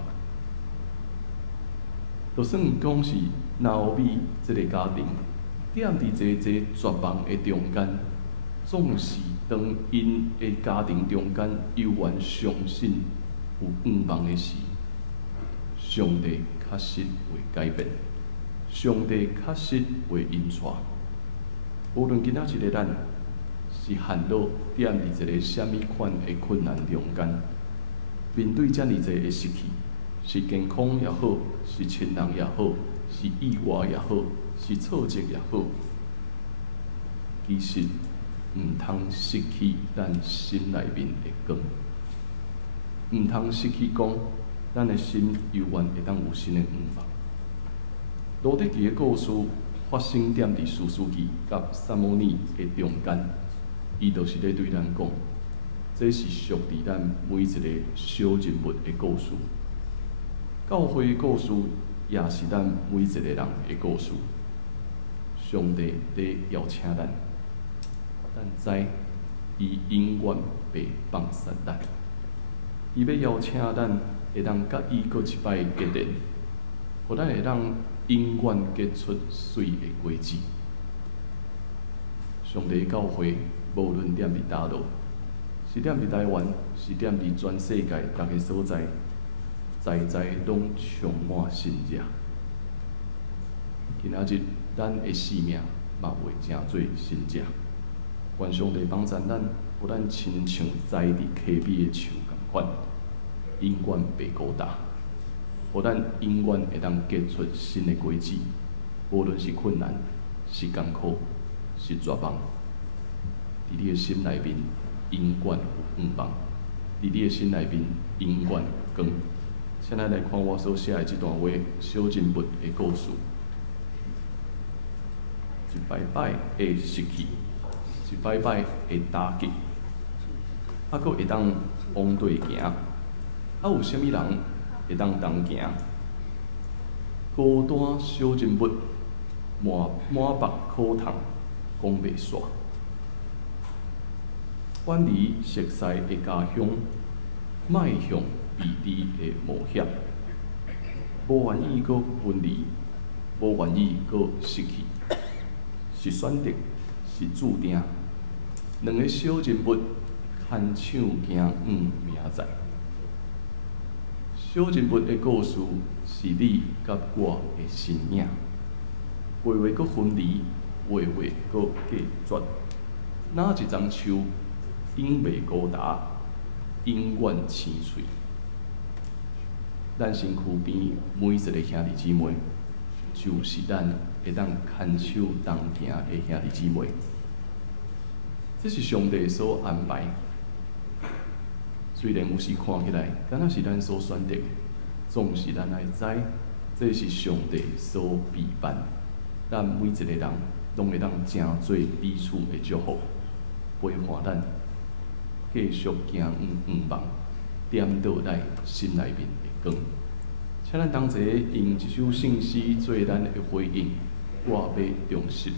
就算讲是拿俄米这个家庭，踮伫这绝望的中间，总是当因的家庭中间犹原相信有远望的时，上帝确实会改变，上帝确实会引带。无论今仔日的咱是烦恼踮伫一个什么款的困难中间，面对遮尔济的失去。是健康也好，是亲人也好，是意外也好，是挫折也好，其实毋通失去咱心内面的光，毋通失去讲，咱的心犹原会当有新的远望。罗德记的故事发生踮伫士师记甲撒母耳的中间，伊就是咧对咱讲，这是属伫咱每一个小人物的故事。教会的故事也是咱每一个人的故事。上帝在邀请咱，咱知伊永远袂放散咱。伊要邀请咱，会当甲伊搁一摆结连，互咱会当永远结出水的果子。上帝教会无论踮伫叨落，是踮伫台湾，是踮伫全世界逐个所在。在在拢充满信者。今仔日咱的生命嘛会成做信者。愿上帝帮助咱，互咱亲像栽伫溪边的树共款，永远袂孤单。互咱永远会当结出新的果子，无论是困难、是艰苦、是绝望，伫你的心内面永远有远望，伫你的心内面永远有光。现在来看我所写的这段话，小人物的故事。一摆摆会失去，一摆摆会打击，搁会当往对行。有啥物人会当同行？高端小人物，满腹苦痛，讲袂煞。远离熟悉的家乡，迈向未知的冒险。无愿意搁分离，无愿意搁失去，是选择，是注定。两个小人物牵手行远明在。小人物的故事是你甲我的身影，月月搁分离，月月搁隔绝。哪一丛树永袂高达，永远青翠。咱身躯边每一个兄弟姊妹，就是咱会当牵手同行的兄弟姊妹。这是上帝所安排。虽然有时看起来，敢若是咱所选择的，总是咱爱知，这是上帝所备办。咱每一个人拢会当真做彼此的祝福，陪伴咱继续行远望，点倒来心内面的光。请咱同齐用一首圣诗做咱的回应，我要重视。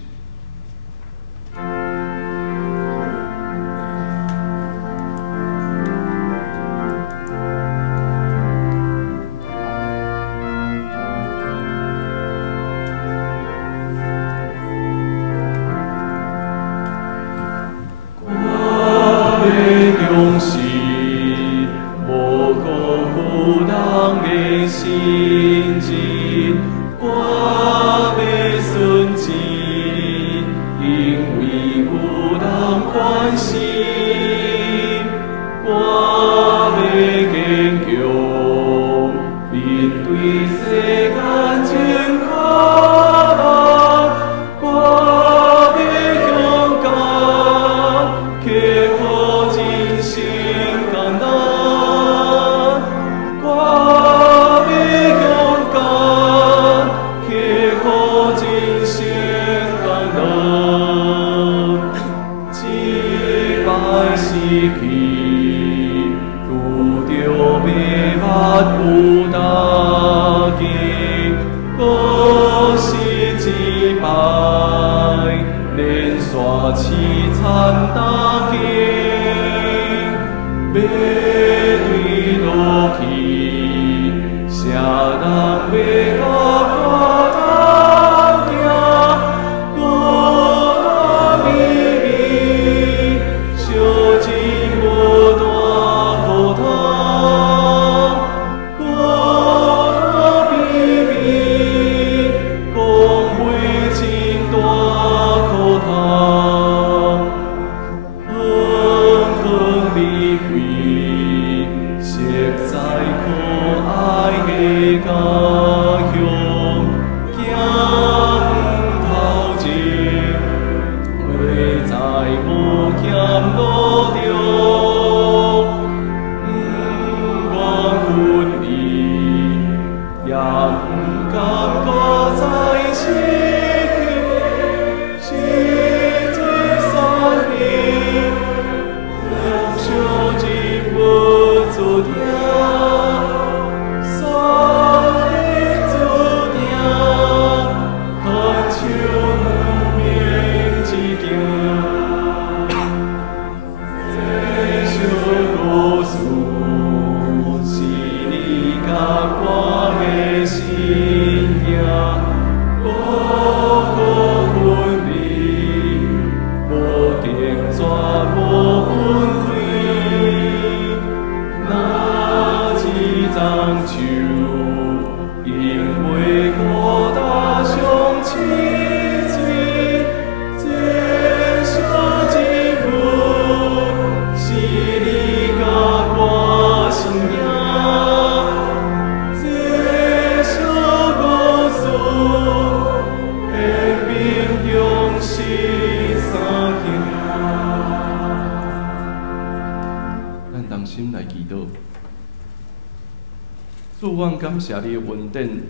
主，阮感谢你的恩典，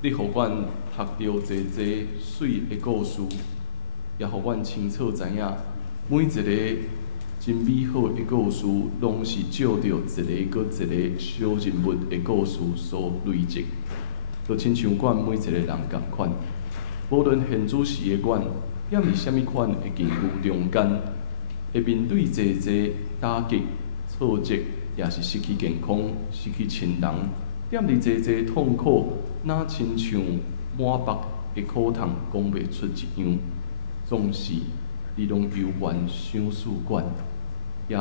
你互阮读到济济水的故事，也互阮清楚知影，每一个真美好的故事，拢是照着一个搁一个小人物的故事所累积。就亲像阮每一个人共款，无论现主时的阮，踮伫啥物款的境遇中间，会面对济济打击、挫折，也是失去健康、失去亲人，踮伫济济痛苦，若亲像满腹的苦痛讲袂出一样，总是你拢犹原想思阮，也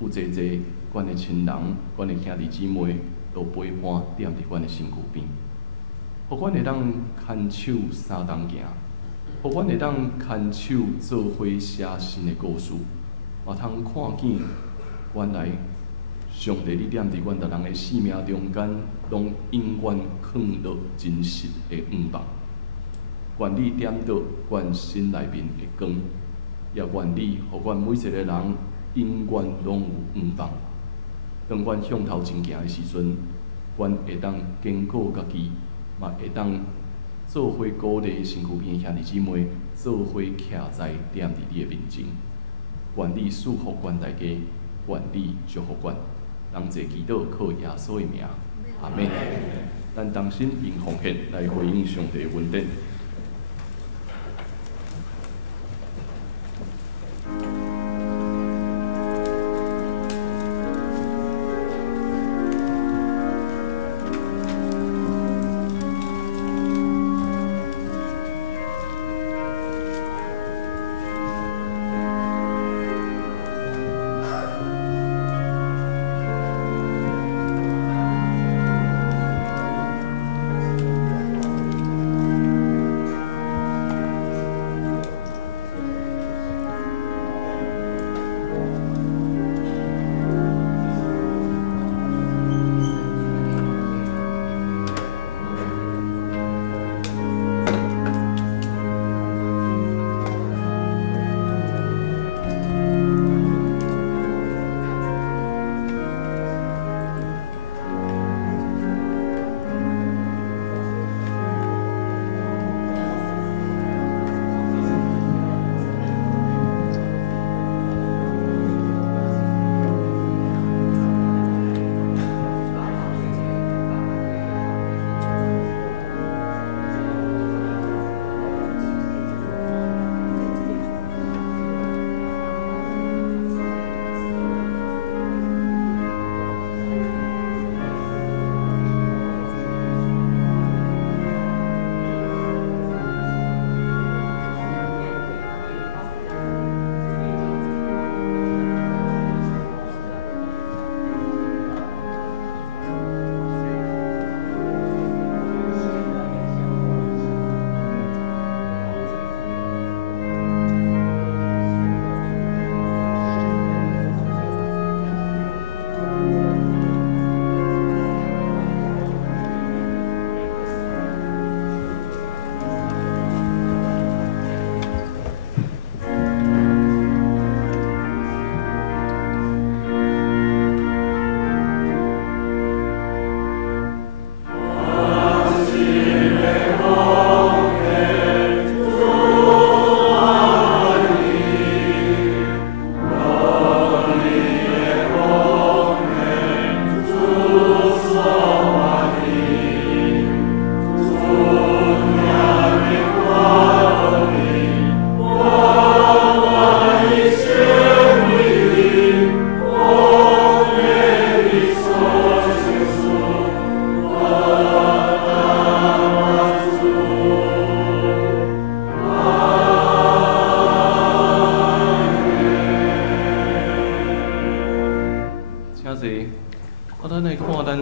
有济济阮的亲人、阮的兄弟姊妹，都陪伴踮伫阮的身躯边，互阮会当牵手相同行，互阮会当牵手做伙写新的故事，也通看见原来上帝你踮伫阮逐人的生命中间，拢永远藏落真实的愿望。愿你点到阮心内面的光，也愿你互阮每一个人永远拢有愿望。当阮向头前行的时阵，阮会当坚固家己，嘛会当做伙鼓励身躯边兄弟姊妹，做伙徛在踮伫你的面前。愿你祝福阮大家，愿你祝福阮。人侪祈祷靠耶稣的名，阿门。咱同心用奉献来回应上帝的恩典。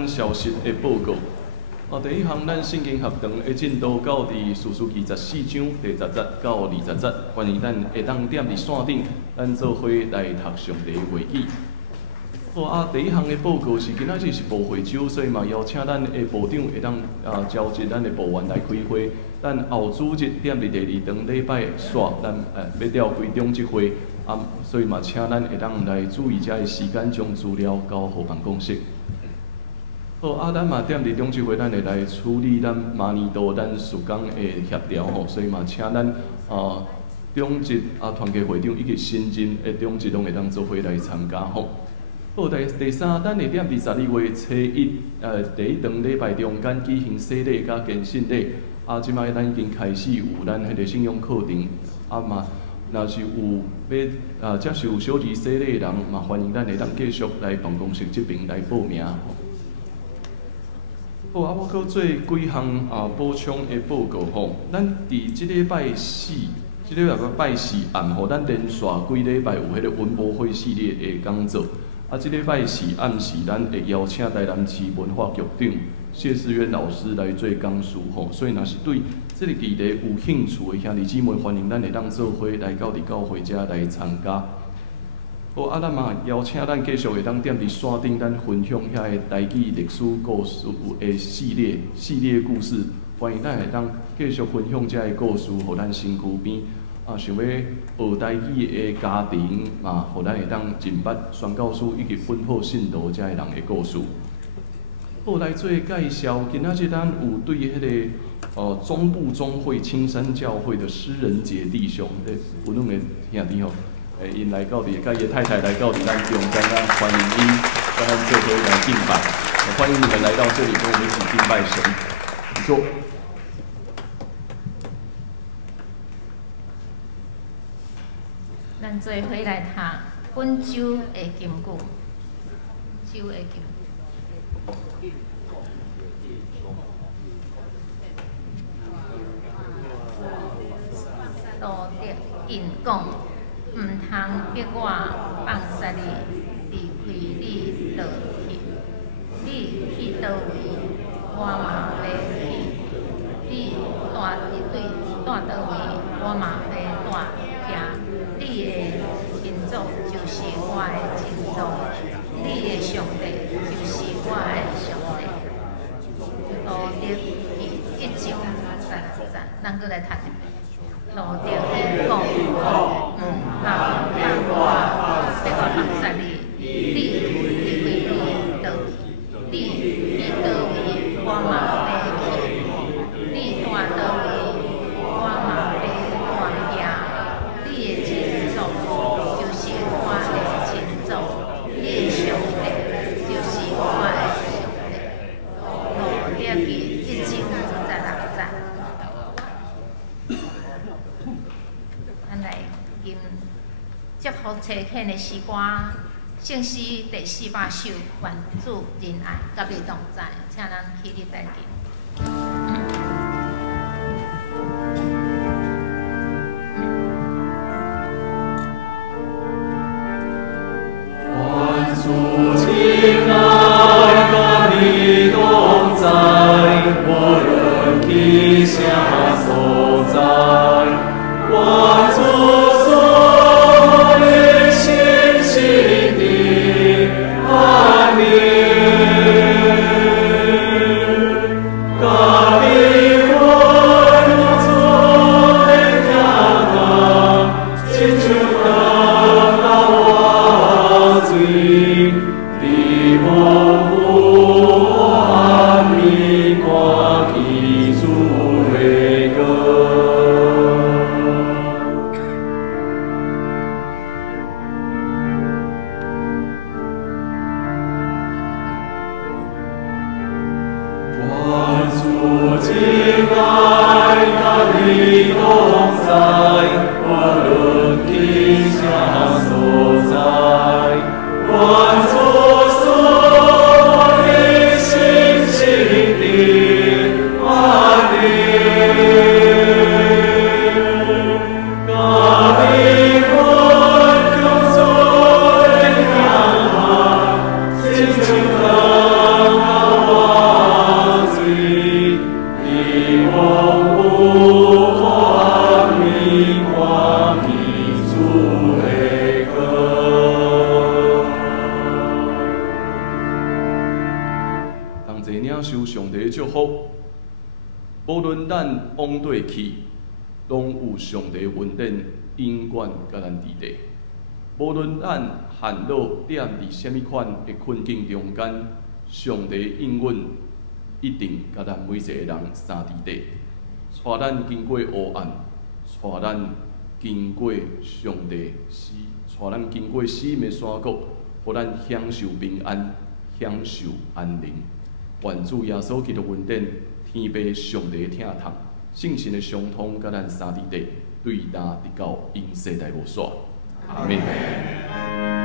消息的报告。第一项，咱圣经学堂的进度到伫士师记14章第10节到20节，欢迎咱会当踮伫线顶，咱做伙来读上帝的话语。好第一项的报告是今仔日是部会周，所以嘛邀请咱的部长会当召集咱的部员来开会。咱后主日踮伫第2堂礼拜煞，咱要召开中执会，所以嘛请咱会当来注意遮的时间，将资料交互办公室。好咱嘛踮伫中执会，咱会来处理咱明年度咱事工的协调吼，所以嘛请咱中执团契会长以及新任的中执拢会当做伙来参加吼。好，第三，咱会点伫12月初一，第一堂礼拜中间举行洗礼甲献信礼。即摆咱已经开始有咱迄个信仰课程，嘛，若是有要接受小儿洗礼的人，嘛欢迎咱会当继续来办公室这边来报名。好，我搁做几项补充的报告吼。咱伫即礼拜四，即礼拜四暗吼，咱连续几礼拜有迄个文博会系列的讲座。即礼拜四暗时，咱会邀请台南市文化局长谢世渊老师来做讲述吼。所以若是对这个议题有兴趣的兄弟姊妹，欢迎咱会当做伙来到伫教会遮来参加。好，咱嘛邀请咱继续会当踮伫线顶，咱分享遐个台语历史故事的系列故事。欢迎咱会当继续分享遮个故事，互咱身躯边想要学台语的家庭嘛，互咱会当认捌宣教师以及本土信徒遮个人的故事。好，来做介绍，今仔日咱有对迄个中部中会青山教会的诗人节弟兄的有两个兄弟吼。因来到伫，甲伊太太来到伫咱中间啊，欢迎因跟咱做伙来敬拜，欢迎你们来到这里跟我们一起敬拜神。你说，咱做伙来读本周的金句，周的金句。道德因讲。毋通逼我放杀你，离开你倒去。你去倒位，我嘛要去；你住倒位，我嘛要住遐。你的亲族就是我的亲族，你的上帝就是我的上帝。道德1章16，咱搁来读一遍。道德因讲。逼我放杀你，你离开你倒去，你去倒位，我嘛要去；你住倒位，我嘛要住遐。你的亲族就是我的亲族，你的上帝就是我的上帝。道德1章16。咱来吟。祝福齐恳的诗歌，圣诗第400首，愿主仁爱，甲你同在，请咱起立来吟。愿主仁爱，甲你同在，无论去啥所在，愿主。无论咱往对去，拢有上帝恩典永远甲咱伫地。无论咱烦恼踮伫什么款的困境中间，上帝永远一定甲咱每一个人三伫地，带咱经过黑暗，带咱经过上帝带咱经过死荫的山谷，互咱享受平安，享受安宁。愿主耶稣基督恩典，天父上帝疼痛，圣神的相通，甲咱三弟弟对答直到永世代无煞。阿门。